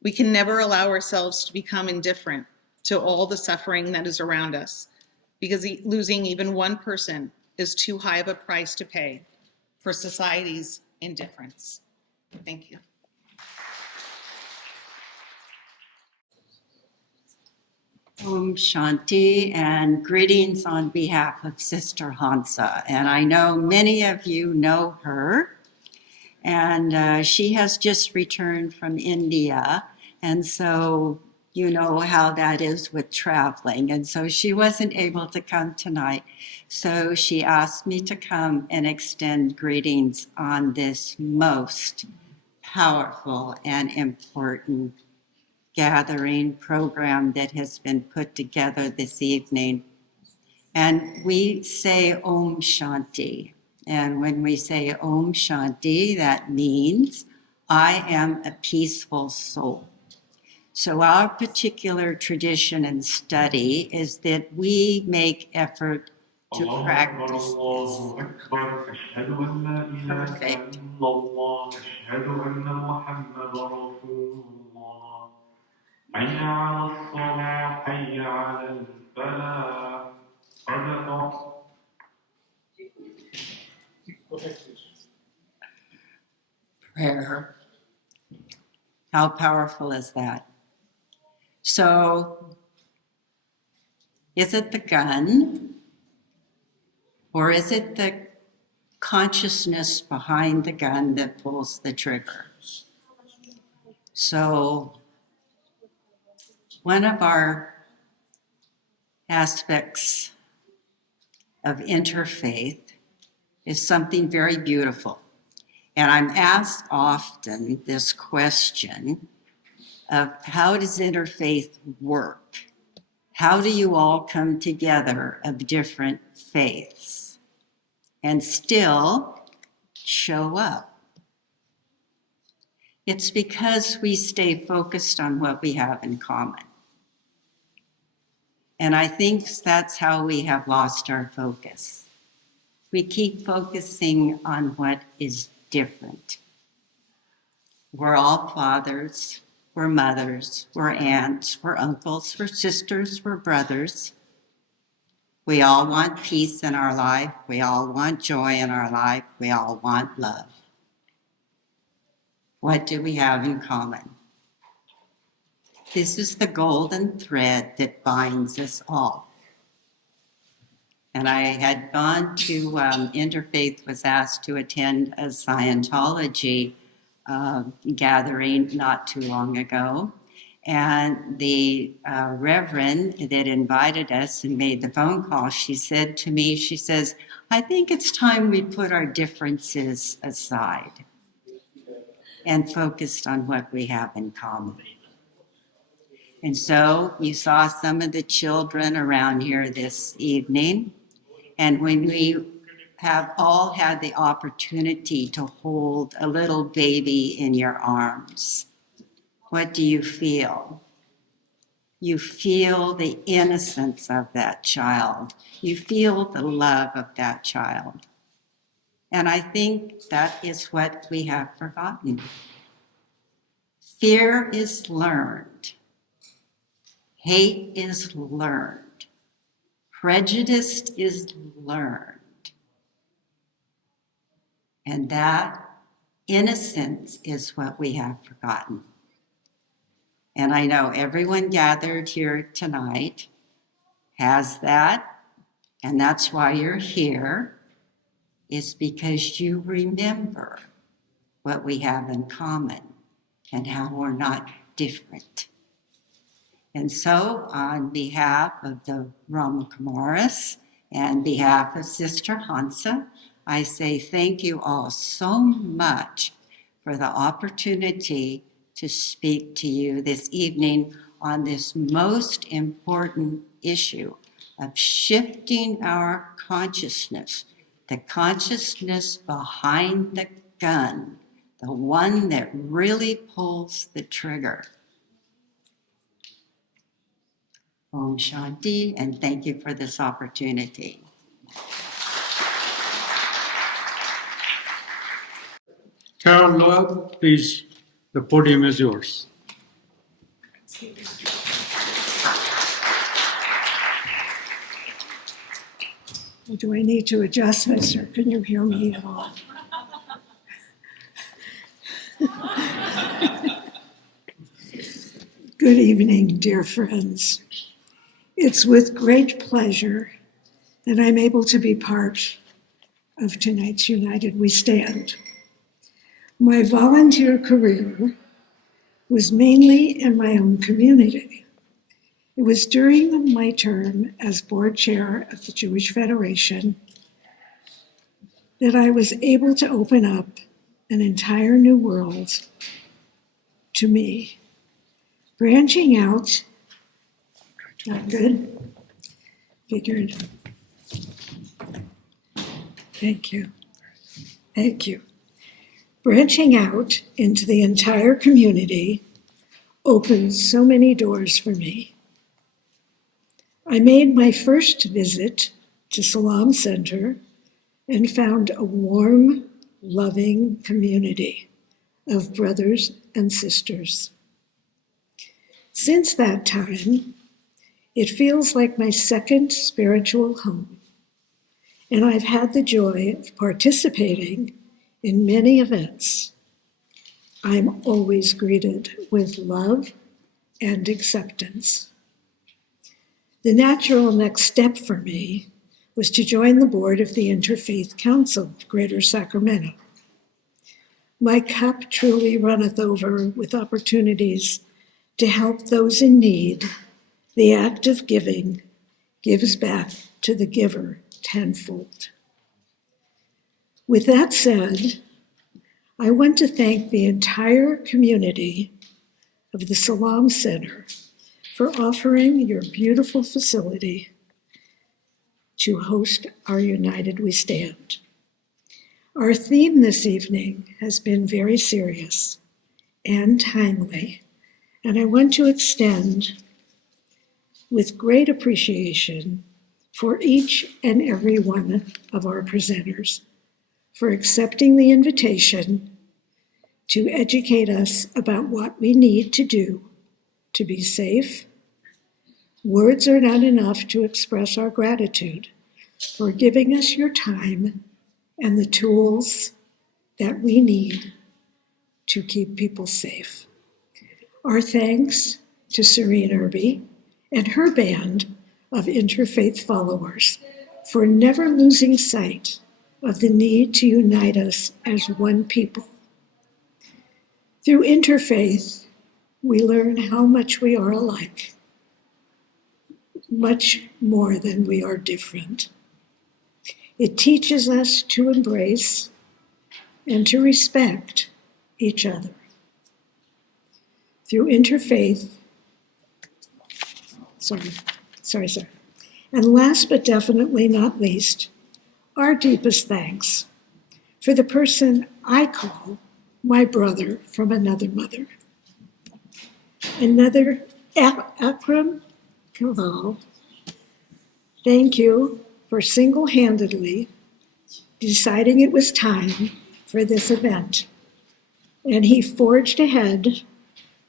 We can never allow ourselves to become indifferent to all the suffering that is around us, because losing even one person is too high of a price to pay for society's indifference. Thank you. Om Shanti and greetings on behalf of Sister Hansa. And I know many of you know her, and she has just returned from India. And so you know how that is with traveling. And so she wasn't able to come tonight. So she asked me to come and extend greetings on this most powerful and important gathering program that has been put together this evening. And we say Om Shanti. And when we say Om Shanti, that means I am a peaceful soul. So our particular tradition and study is that we make effort to practice this. Perfect. حي على الصلاة حي على الفلاح صدق. Prayer. How powerful is that? So, is it the gun, or is it the consciousness behind the gun that pulls the trigger? So, one of our aspects of interfaith is something very beautiful. And I'm asked often this question of how does interfaith work? How do you all come together of different faiths and still show up? It's because we stay focused on what we have in common. And I think that's how we have lost our focus. We keep focusing on what is different. We're all fathers, we're mothers, we're aunts, we're uncles, we're sisters, we're brothers. We all want peace in our life. We all want joy in our life. We all want love. What do we have in common? This is the golden thread that binds us all. And I had gone to Interfaith, was asked to attend a Scientology gathering not too long ago. And the reverend that invited us and made the phone call, she said to me, she says, I think it's time we put our differences aside and focused on what we have in common. And so you saw some of the children around here this evening. And when we have all had the opportunity to hold a little baby in your arms, what do you feel? You feel the innocence of that child. You feel the love of that child. And I think that is what we have forgotten. Fear is learned. Hate is learned. Prejudice is learned. And that innocence is what we have forgotten. And I know everyone gathered here tonight has that, and that's why you're here, is because you remember what we have in common and how we're not different. And so, on behalf of the Rama Kumaris and behalf of Sister Hansa, I say thank you all so much for the opportunity to speak to you this evening on this most important issue of shifting our consciousness, the consciousness behind the gun, the one that really pulls the trigger. Om Shanti, and thank you for this opportunity. Carol Loeb, please, the podium is yours. Do I need to adjust this, or can you hear me at all? Good evening, dear friends. It's with great pleasure that I'm able to be part of tonight's United We Stand. My volunteer career was mainly in my own community. It was during my term as board chair of the Jewish Federation that I was able to open up an entire new world to me. Branching out, not good, figured. Thank you. Thank you. Branching out into the entire community opened so many doors for me. I made my first visit to Salam Center and found a warm, loving community of brothers and sisters. Since that time, it feels like my second spiritual home, and I've had the joy of participating in many events. I'm always greeted with love and acceptance. The natural next step for me was to join the board of the Interfaith Council of Greater Sacramento. My cup truly runneth over with opportunities to help those in need. The act of giving gives back to the giver tenfold. With that said, I want to thank the entire community of the Salam Center for offering your beautiful facility to host our United We Stand. Our theme this evening has been very serious and timely, and I want to extend with great appreciation for each and every one of our presenters for accepting the invitation to educate us about what we need to do to be safe. Words are not enough to express our gratitude for giving us your time and the tools that we need to keep people safe. Our thanks to Serene Irby and her band of interfaith followers for never losing sight of the need to unite us as one people. Through interfaith, we learn how much we are alike, much more than we are different. It teaches us to embrace and to respect each other. Through interfaith, sorry. And last but definitely not least, our deepest thanks for the person I call my brother from another mother. Another Akram Kaval. Thank you for single-handedly deciding it was time for this event. And he forged ahead,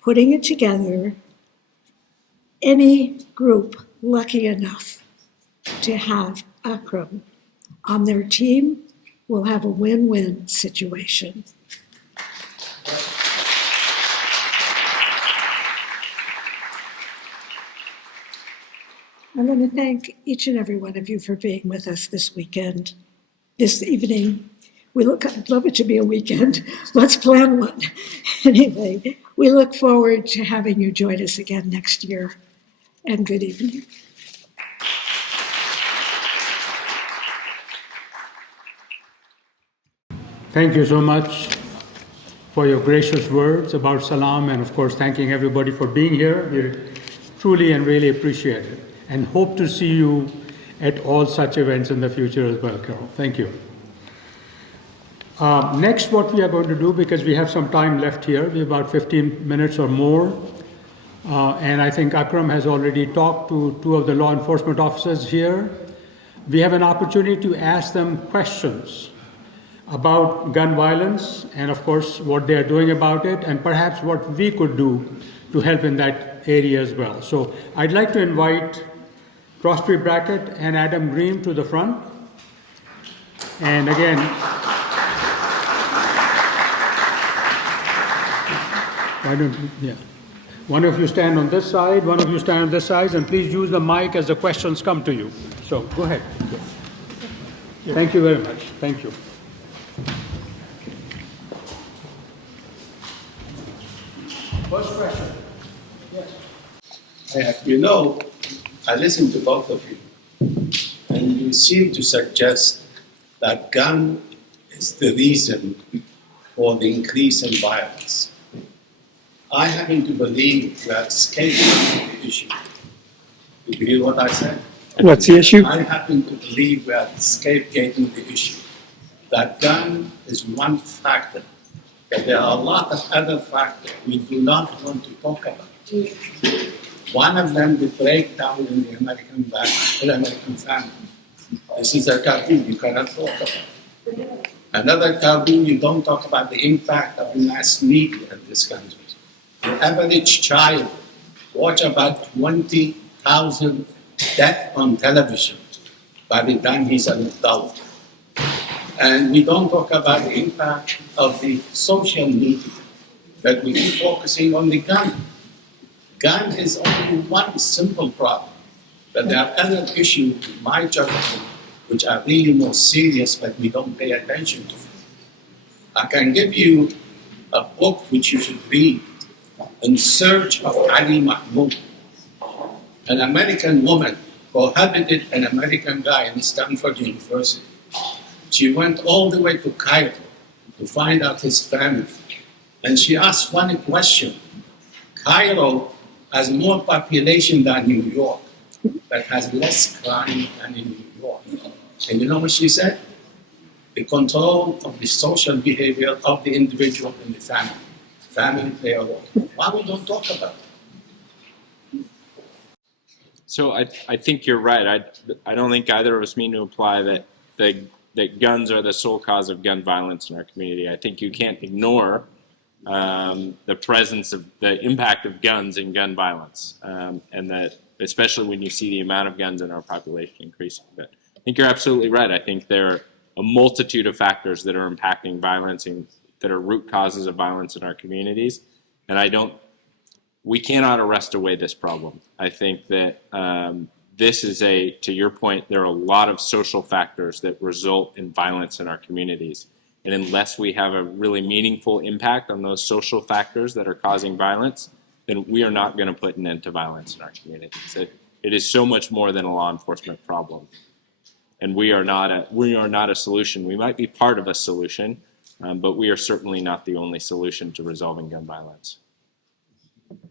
putting it together. Any group lucky enough to have Akram on their team will have a win-win situation. I want to thank each and every one of you for being with us this evening. I'd love it to be a weekend. Let's plan one. Anyway, we look forward to having you join us again next year. And good evening. Thank you so much for your gracious words about Salam, and of course, thanking everybody for being here. We truly and really appreciate it, and hope to see you at all such events in the future as well, Carol. Thank you. Next, what we are going to do, because we have some time left here, we have about 15 minutes or more, and I think Akram has already talked to two of the law enforcement officers here. We have an opportunity to ask them questions about gun violence and, of course, what they are doing about it, and perhaps what we could do to help in that area as well. So I'd like to invite Prosper Brackett and Adam Green to the front. And again, one of you stand on this side, one of you stand on this side, and please use the mic as the questions come to you. So go ahead. Thank you very much. Thank you. First question. Yes. You know, I listened to both of you, and you seem to suggest that gun is the reason for the increase in violence. I happen to believe that scapegoating the issue. Did you hear what I said? What's the issue? I happen to believe we are scapegoating the issue. That gun is one factor, but there are a lot of other factors we do not want to talk about. One of them, the breakdown in the American family. This is a taboo you cannot talk about. Another taboo, you don't talk about the impact of mass media in this country. The average child watch about 20,000 deaths on television by the time he's an adult. And we don't talk about the impact of the social media, that we keep focusing on the gun. Gun is only one simple problem, but there are other issues, in my judgment, which are really more serious, but we don't pay attention to. I can give you a book which you should read, In Search of Ali Mahmoud. An American woman cohabited an American guy in Stanford University. She went all the way to Cairo to find out his family. And she asked one question. Cairo has more population than New York, but has less crime than in New York. And you know what she said? The control of the social behavior of the individual in the family. Family play a role. Why we don't talk about it? So I think you're right. I don't think either of us mean to imply that guns are the sole cause of gun violence in our community. I think you can't ignore the presence of the impact of guns in gun violence, and that especially when you see the amount of guns in our population increasing. But I think you're absolutely right. I think there are a multitude of factors that are impacting violence and that are root causes of violence in our communities, and we cannot arrest away this problem. I think that this is to your point, there are a lot of social factors that result in violence in our communities. And unless we have a really meaningful impact on those social factors that are causing violence, then we are not going to put an end to violence in our communities. It is so much more than a law enforcement problem. And we are not a solution. We might be part of a solution, but we are certainly not the only solution to resolving gun violence.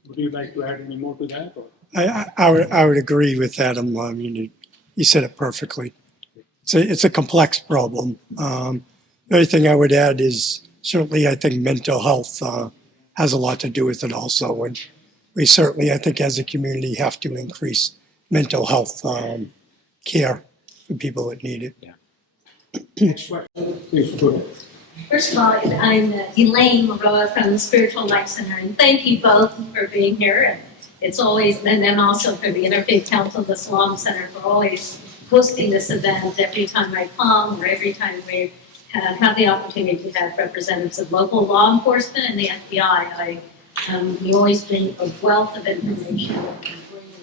Would you like to add any more to that? Or? I would agree with Adam. You said it perfectly. It's a complex problem. The only thing I would add is certainly I think mental health has a lot to do with it also. And we certainly, I think as a community, have to increase mental health care for people that need it. Yeah. Next question, please go ahead. First of all, I'm Elaine Maroa from the Spiritual Life Center, and thank you both for being here. And it's always, and then also for the Interfaith Council, the Salam Center, for always hosting this event every time I come or every time we have the opportunity to have representatives of local law enforcement and the FBI. You always bring a wealth of information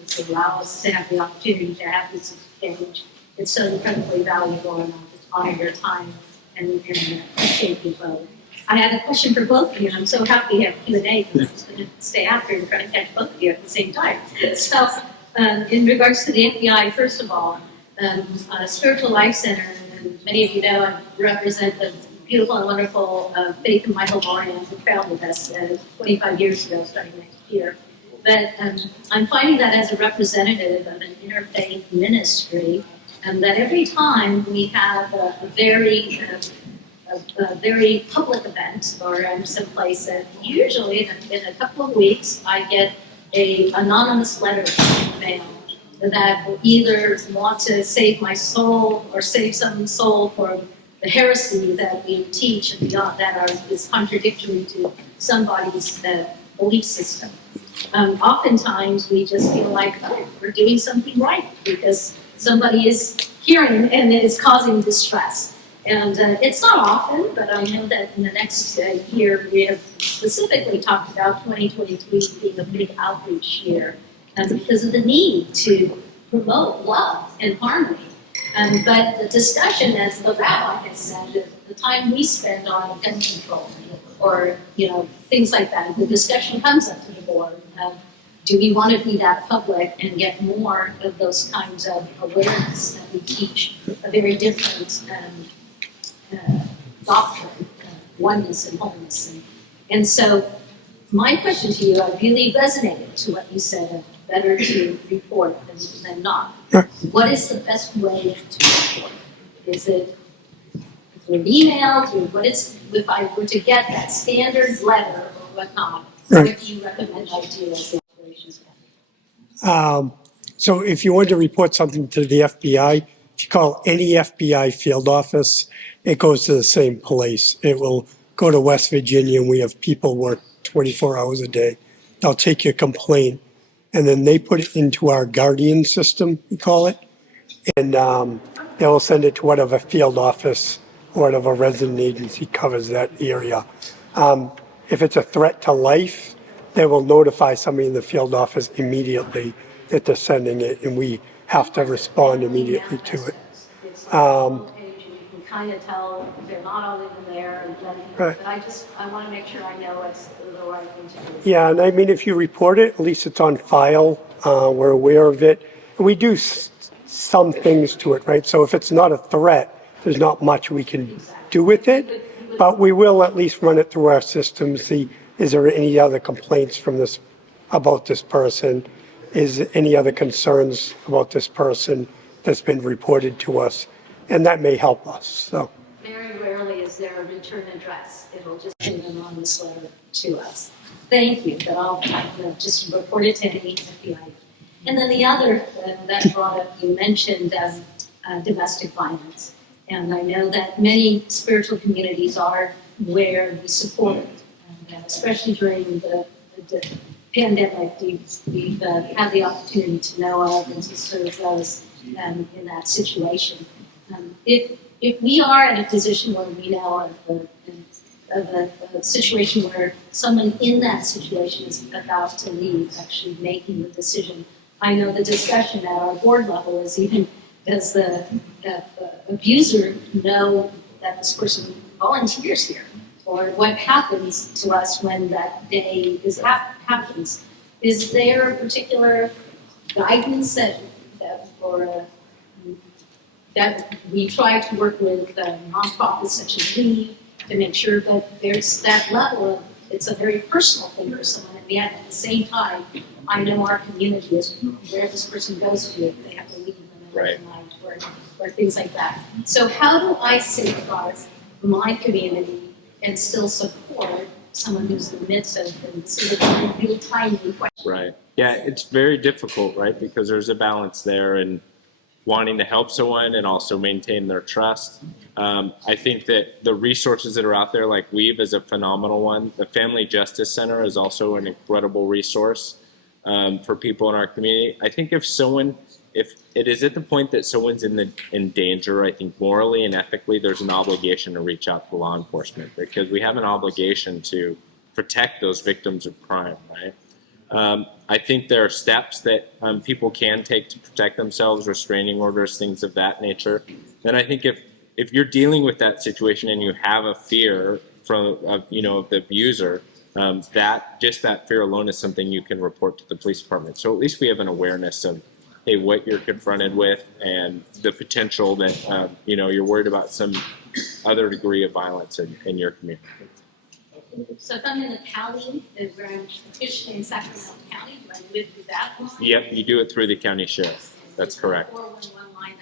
to allow us to have the opportunity to have this exchange. It's so incredibly valuable, and I'll just honor your time and appreciate you both. I had a question for both of you, and I'm so happy to have Q&A because I was going to stay after and try to catch both of you at the same time. So, in regards to the FBI, first of all, Spiritual Life Center, and many of you know I represent the beautiful and wonderful Faith and Michael Moran, who founded us 25 years ago, starting next year. But I'm finding that as a representative of an interfaith ministry, that every time we have a very a very public event or I'm someplace that usually in a couple of weeks I get a anonymous letter in the mail that will either want to save my soul or save someone's soul from the heresy that we teach and beyond that is contradictory to somebody's belief system. Oftentimes we just feel like, oh, we're doing something right because somebody is hearing and it is causing distress. And it's not often, but I know that in the next year we have specifically talked about 2023 being a big outreach year because of the need to promote love and harmony. But the discussion, as the rabbi has said, the time we spend on gun control or things like that, the discussion comes up to the board. Do we want to be that public and get more of those kinds of awareness that we teach a very different doctrine, oneness and wholeness. And so my question to you, I really resonated to what you said, better to report than not. What is the best way to report? Is it through email, if I were to get that standard letter or whatnot, what do you recommend I do as the operations manager? So if you wanted to report something to the FBI, if you call any FBI field office, it goes to the same place. It will go to West Virginia, and we have people work 24 hours a day. They'll take your complaint, and then they put it into our Guardian system, we call it, and they will send it to whatever field office or whatever resident agency covers that area. If it's a threat to life, they will notify somebody in the field office immediately that they're sending it, and we have to respond immediately to it. You can kind of tell they're not all even there, Right. but I want to make sure I know it's the right thing to do. Yeah, and I mean, if you report it, at least it's on file. We're aware of it. We do some things to it, right? So if it's not a threat, there's not much we can do with it, but we will at least run it through our systems, see, is there any other complaints from about this person? Is any other concerns about this person that's been reported to us? And that may help us, so. Very rarely is there a return address. It'll just be an anonymous letter to us. Thank you, but I'll just report it to any FBI. And then the other that brought up, you mentioned domestic violence. And I know that many spiritual communities are where we support it, and especially during the pandemic, we've had the opportunity to know of and to serve those in that situation. If we are in a position where we know of a situation where someone in that situation is about to leave, actually making the decision, I know the discussion at our board level is even, does the abuser know that this person volunteers here? Or what happens to us when that day happens? Is there a particular guidance that we try to work with nonprofits such as we to make sure that there's that level of, it's a very personal thing for someone, and yet at the same time, I know our community is where this person goes to if they have to leave in the middle of the night or things like that. So how do I safeguard my community and still support someone who's in the midst of a real tiny question? Right. Yeah, it's very difficult, right? Because there's a balance there and wanting to help someone and also maintain their trust. I think that the resources that are out there, like Weave is a phenomenal one. The Family Justice Center is also an incredible resource for people in our community. I think if it is at the point that someone's in danger, I think morally and ethically, there's an obligation to reach out to law enforcement because we have an obligation to protect those victims of crime, right? I think there are steps that people can take to protect themselves, restraining orders, things of that nature. Then I think if you're dealing with that situation and you have a fear of the abuser, that fear alone is something you can report to the police department. So at least we have an awareness of, hey, what you're confronted with and the potential that you're worried about some other degree of violence in your community. So if I'm in the county, where I'm officially in Sacramento County, do I do it through that line? Yep, you do it through the county sheriff. That's correct. Or 411 line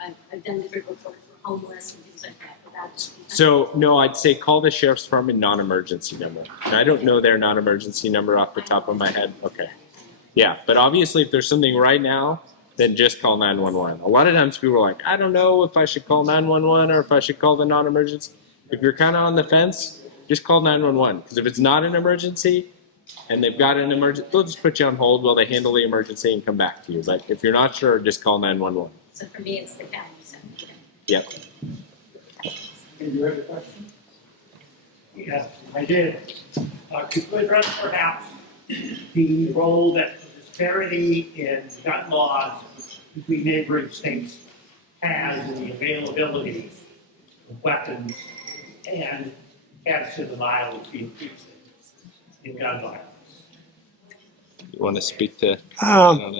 that I've done different reports for homeless and things like that. that? So, no, I'd say call the sheriff's department non-emergency number. And I don't know their non-emergency number off the top of my head. Okay. Yeah, but obviously if there's something right now, then just call 911. A lot of times people are like, I don't know if I should call 911 or if I should call the non-emergency. If you're kind of on the fence, just call 911. Because if it's not an emergency and they've got an emergency, they'll just put you on hold while they handle the emergency and come back to you. But if you're not sure, just call 911. So for me, it's the county center. Yep. Do you have a question? Yes, I did. Could you address perhaps the role that the disparity in gun laws between neighboring states has in the availability of weapons and as to the violence being increased in gun violence? You want to speak to?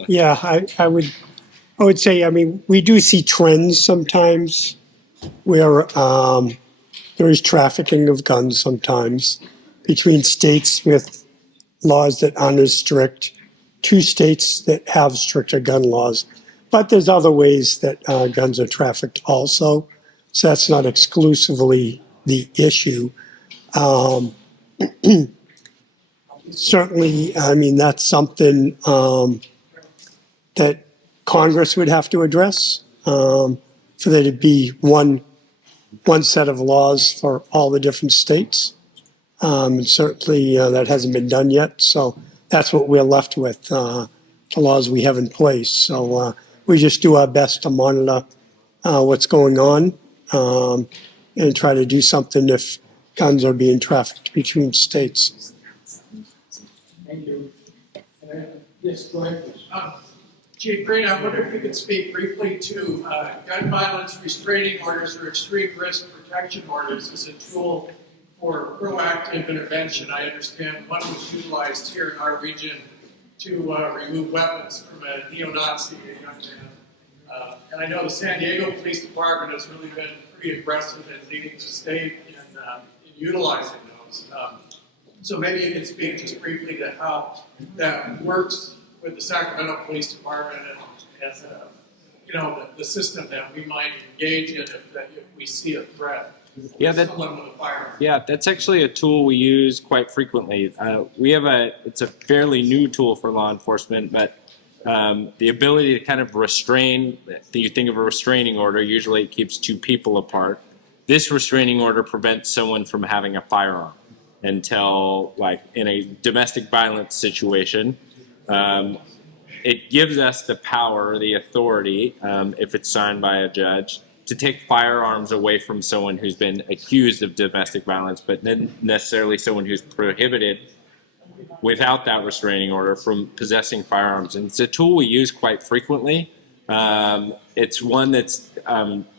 Yeah, I would say, I mean, we do see trends sometimes where there is trafficking of guns sometimes between states with laws that aren't as strict to states that have stricter gun laws. But there's other ways that guns are trafficked also. So that's not exclusively the issue. Certainly, I mean, that's something that Congress would have to address for there to be one set of laws for all the different states. And certainly that hasn't been done yet. So that's what we're left with, the laws we have in place. So we just do our best to monitor what's going on and try to do something if guns are being trafficked between states. Thank you. Yes, go ahead. Chief Green, I wonder if you could speak briefly to gun violence restraining orders or extreme risk protection orders as a tool for proactive intervention. I understand one was utilized here in our region to remove weapons from a neo-Nazi, a young man. And I know the San Diego Police Department has really been pretty aggressive in leading the state in utilizing those. So maybe you can speak just briefly to how that works with the Sacramento Police Department and the system that we might engage in if we see a threat. Yeah, Someone with a firearm. Yeah, that's actually a tool we use quite frequently. It's a fairly new tool for law enforcement, but the ability to kind of restrain, you think of a restraining order, usually it keeps two people apart. This restraining order prevents someone from having a firearm until, like, in a domestic violence situation. It gives us the power, the authority, if it's signed by a judge, to take firearms away from someone who's been accused of domestic violence, but not necessarily someone who's prohibited without that restraining order from possessing firearms. And it's a tool we use quite frequently. It's one that's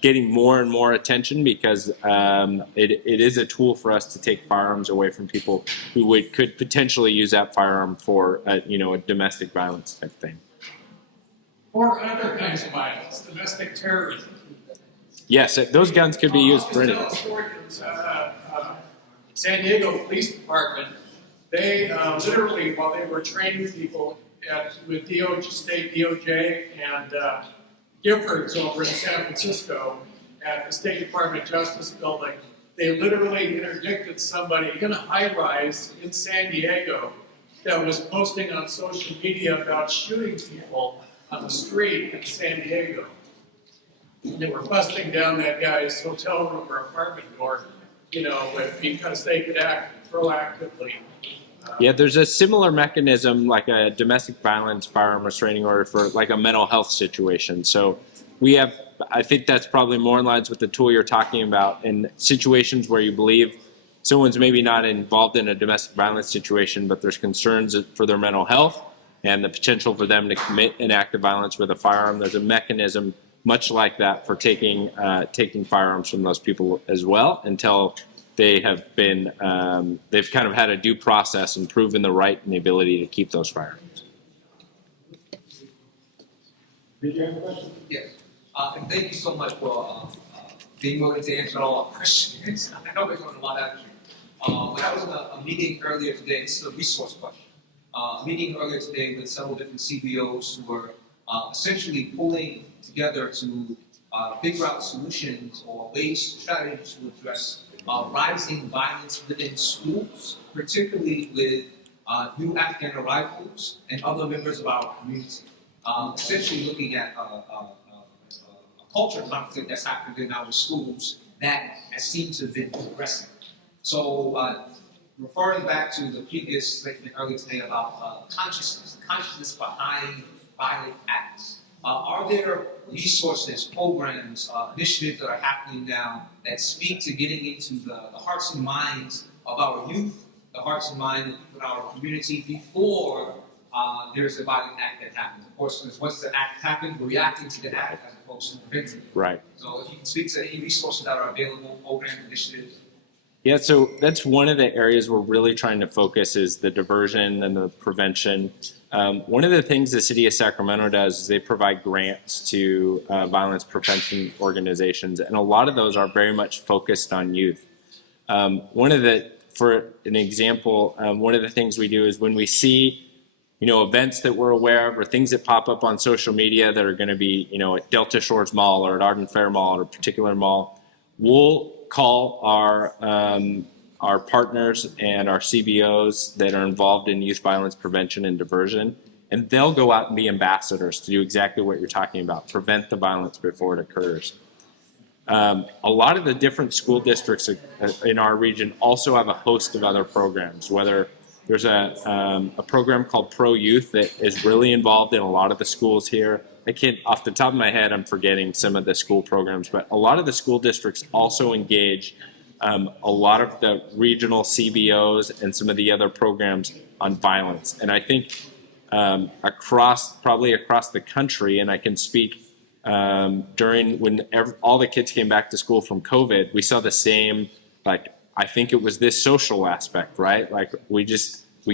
getting more and more attention because it is a tool for us to take firearms away from people who could potentially use that firearm for a domestic violence type thing. Or other kinds of violence, domestic terrorism. Yes, those guns could be used for anything. I'll just tell a story from San Diego Police Department. They literally, while they were training people with state DOJ and Giffords over in San Francisco at the State Department of Justice building, they literally interdicted somebody in a high-rise in San Diego that was posting on social media about shooting people on the street in San Diego. They were busting down that guy's hotel room or apartment door, because they could act proactively. Yeah, there's a similar mechanism like a domestic violence firearm restraining order for like a mental health situation. So I think that's probably more in lines with the tool you're talking about in situations where you believe someone's maybe not involved in a domestic violence situation, but there's concerns for their mental health and the potential for them to commit an act of violence with a firearm. There's a mechanism much like that for taking firearms from those people as well until they have been, they've kind of had a due process and proven the right and the ability to keep those firearms. Did you have a question? Yes. And thank you so much for being willing to answer all our questions. I know we're going a lot after you. But I was in a meeting earlier today. This is a resource question. A meeting earlier today with several different CBOs who were essentially pulling together to figure out solutions or ways, strategies to address rising violence within schools, particularly with new Afghan arrivals and other members of our community. Essentially looking at a culture conflict that's happened in our schools that seems to have been progressing. So, referring back to the previous statement earlier today about consciousness behind violent acts. Are there resources, programs, initiatives that are happening now that speak to getting into the hearts and minds of our youth, the hearts and minds of people in our community before there's a violent act that happens? Of course, once the act happens, we're reacting to the act as opposed to preventing it. Right. So if you can speak to any resources that are available, programs, initiatives. Yeah, so that's one of the areas we're really trying to focus is the diversion and the prevention. One of the things the city of Sacramento does is they provide grants to violence prevention organizations, and a lot of those are very much focused on youth. For an example, one of the things we do is when we see, events that we're aware of or things that pop up on social media that are going to be, at Delta Shores Mall or at Arden Fair Mall or a particular mall, we'll call our partners and our CBOs that are involved in youth violence prevention and diversion, and they'll go out and be ambassadors to do exactly what you're talking about, prevent the violence before it occurs. A lot of the different school districts in our region also have a host of other programs, whether there's a program called Pro Youth that is really involved in a lot of the schools here. I can't, off the top of my head, I'm forgetting some of the school programs, but a lot of the school districts also engage a lot of the regional CBOs and some of the other programs on violence. And I think across the country, and I can speak during when all the kids came back to school from COVID, we saw the same, I think it was this social aspect, right? We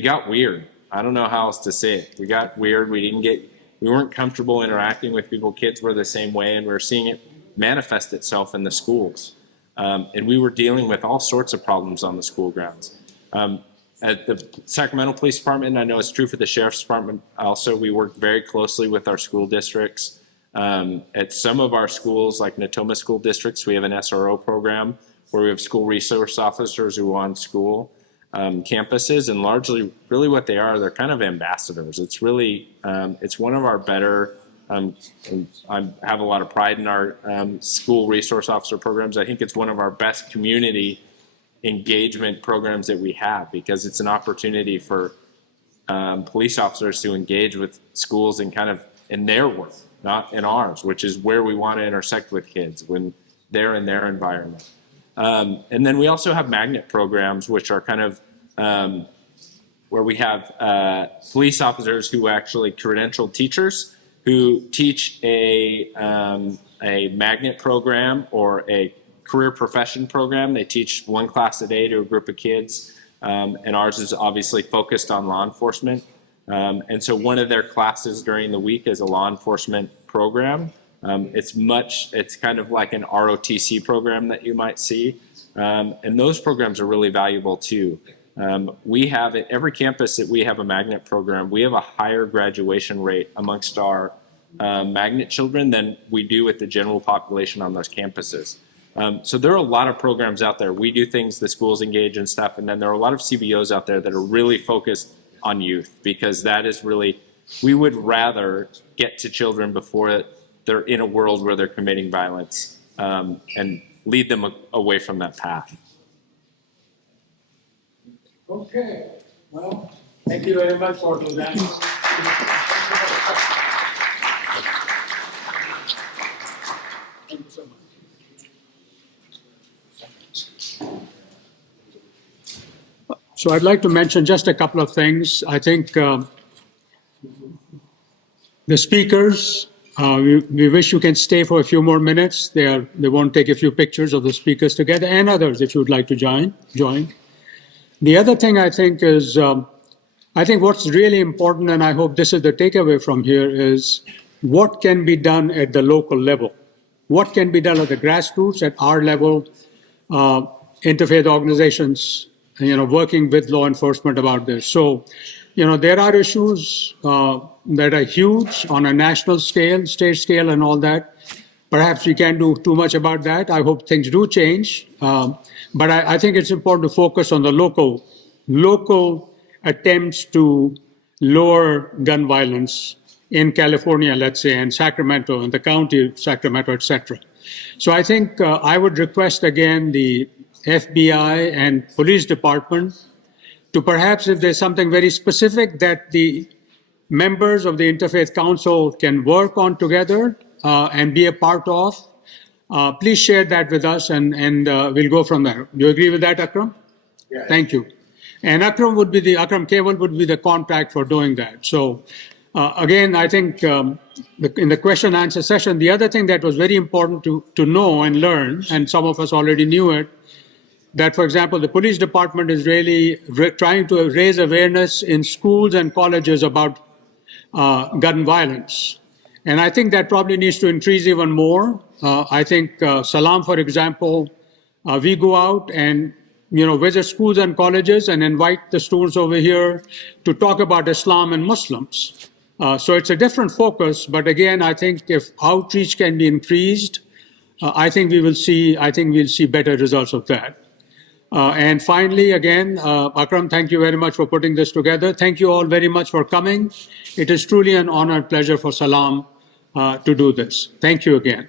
got weird. I don't know how else to say it. We got weird. We weren't comfortable interacting with people. Kids were the same way, and we were seeing it manifest itself in the schools. And we were dealing with all sorts of problems on the school grounds. At the Sacramento Police Department, I know it's true for the Sheriff's Department also, we work very closely with our school districts. At some of our schools, like Natoma School Districts, we have an SRO program where we have school resource officers who are on school campuses, and largely really what they are, they're kind of ambassadors. It's really, it's one of our better, and I have a lot of pride in our school resource officer programs. I think it's one of our best community engagement programs that we have, because it's an opportunity for police officers to engage with schools and kind of in their work, not in ours, which is where we want to intersect with kids when they're in their environment. And then we also have magnet programs, which are kind of where we have police officers who actually credentialed teachers who teach a magnet program or a career profession program. They teach one class a day to a group of kids, and ours is obviously focused on law enforcement. And so one of their classes during the week is a law enforcement program. It's kind of like an ROTC program that you might see. And those programs are really valuable too. We have at every campus that we have a magnet program, we have a higher graduation rate amongst our magnet children than we do with the general population on those campuses. So there are a lot of programs out there. We do things, the schools engage in stuff, and then there are a lot of CBOs out there that are really focused on youth, because that is really, we would rather get to children before they're in a world where they're committing violence, and lead them away from that path. Okay, well, thank you very much for that. Thank you so much. So I'd like to mention just a couple of things. I think the speakers, we wish you can stay for a few more minutes. They won't take a few pictures of the speakers together, and others if you'd like to join. The other thing I think is, I think what's really important, and I hope this is the takeaway from here, is what can be done at the local level. What can be done at the grassroots, at our level, interfaith organizations, working with law enforcement about this. So, there are issues that are huge on a national scale, state scale and all that. Perhaps we can't do too much about that. I hope things do change. But I think it's important to focus on the local attempts to lower gun violence in California, let's say, and Sacramento, and the county of Sacramento, etc. So I think I would request again the FBI and police department to perhaps, if there's something very specific that the members of the Interfaith Council can work on together and be a part of, please share that with us, and we'll go from there. Do you agree with that, Akram? Yeah. Thank you. And Akram Kewal would be the contact for doing that. So again, I think in the question and answer session, the other thing that was very important to know and learn, and some of us already knew it, that, for example, the police department is really trying to raise awareness in schools and colleges about gun violence. And I think that probably needs to increase even more. I think Salam, for example, we go out and visit schools and colleges and invite the students over here to talk about Islam and Muslims. So it's a different focus, but again, I think if outreach can be increased, I think we'll see better results of that. And finally, again, Akram, thank you very much for putting this together. Thank you all very much for coming. It is truly an honor and pleasure for Salam to do this. Thank you again.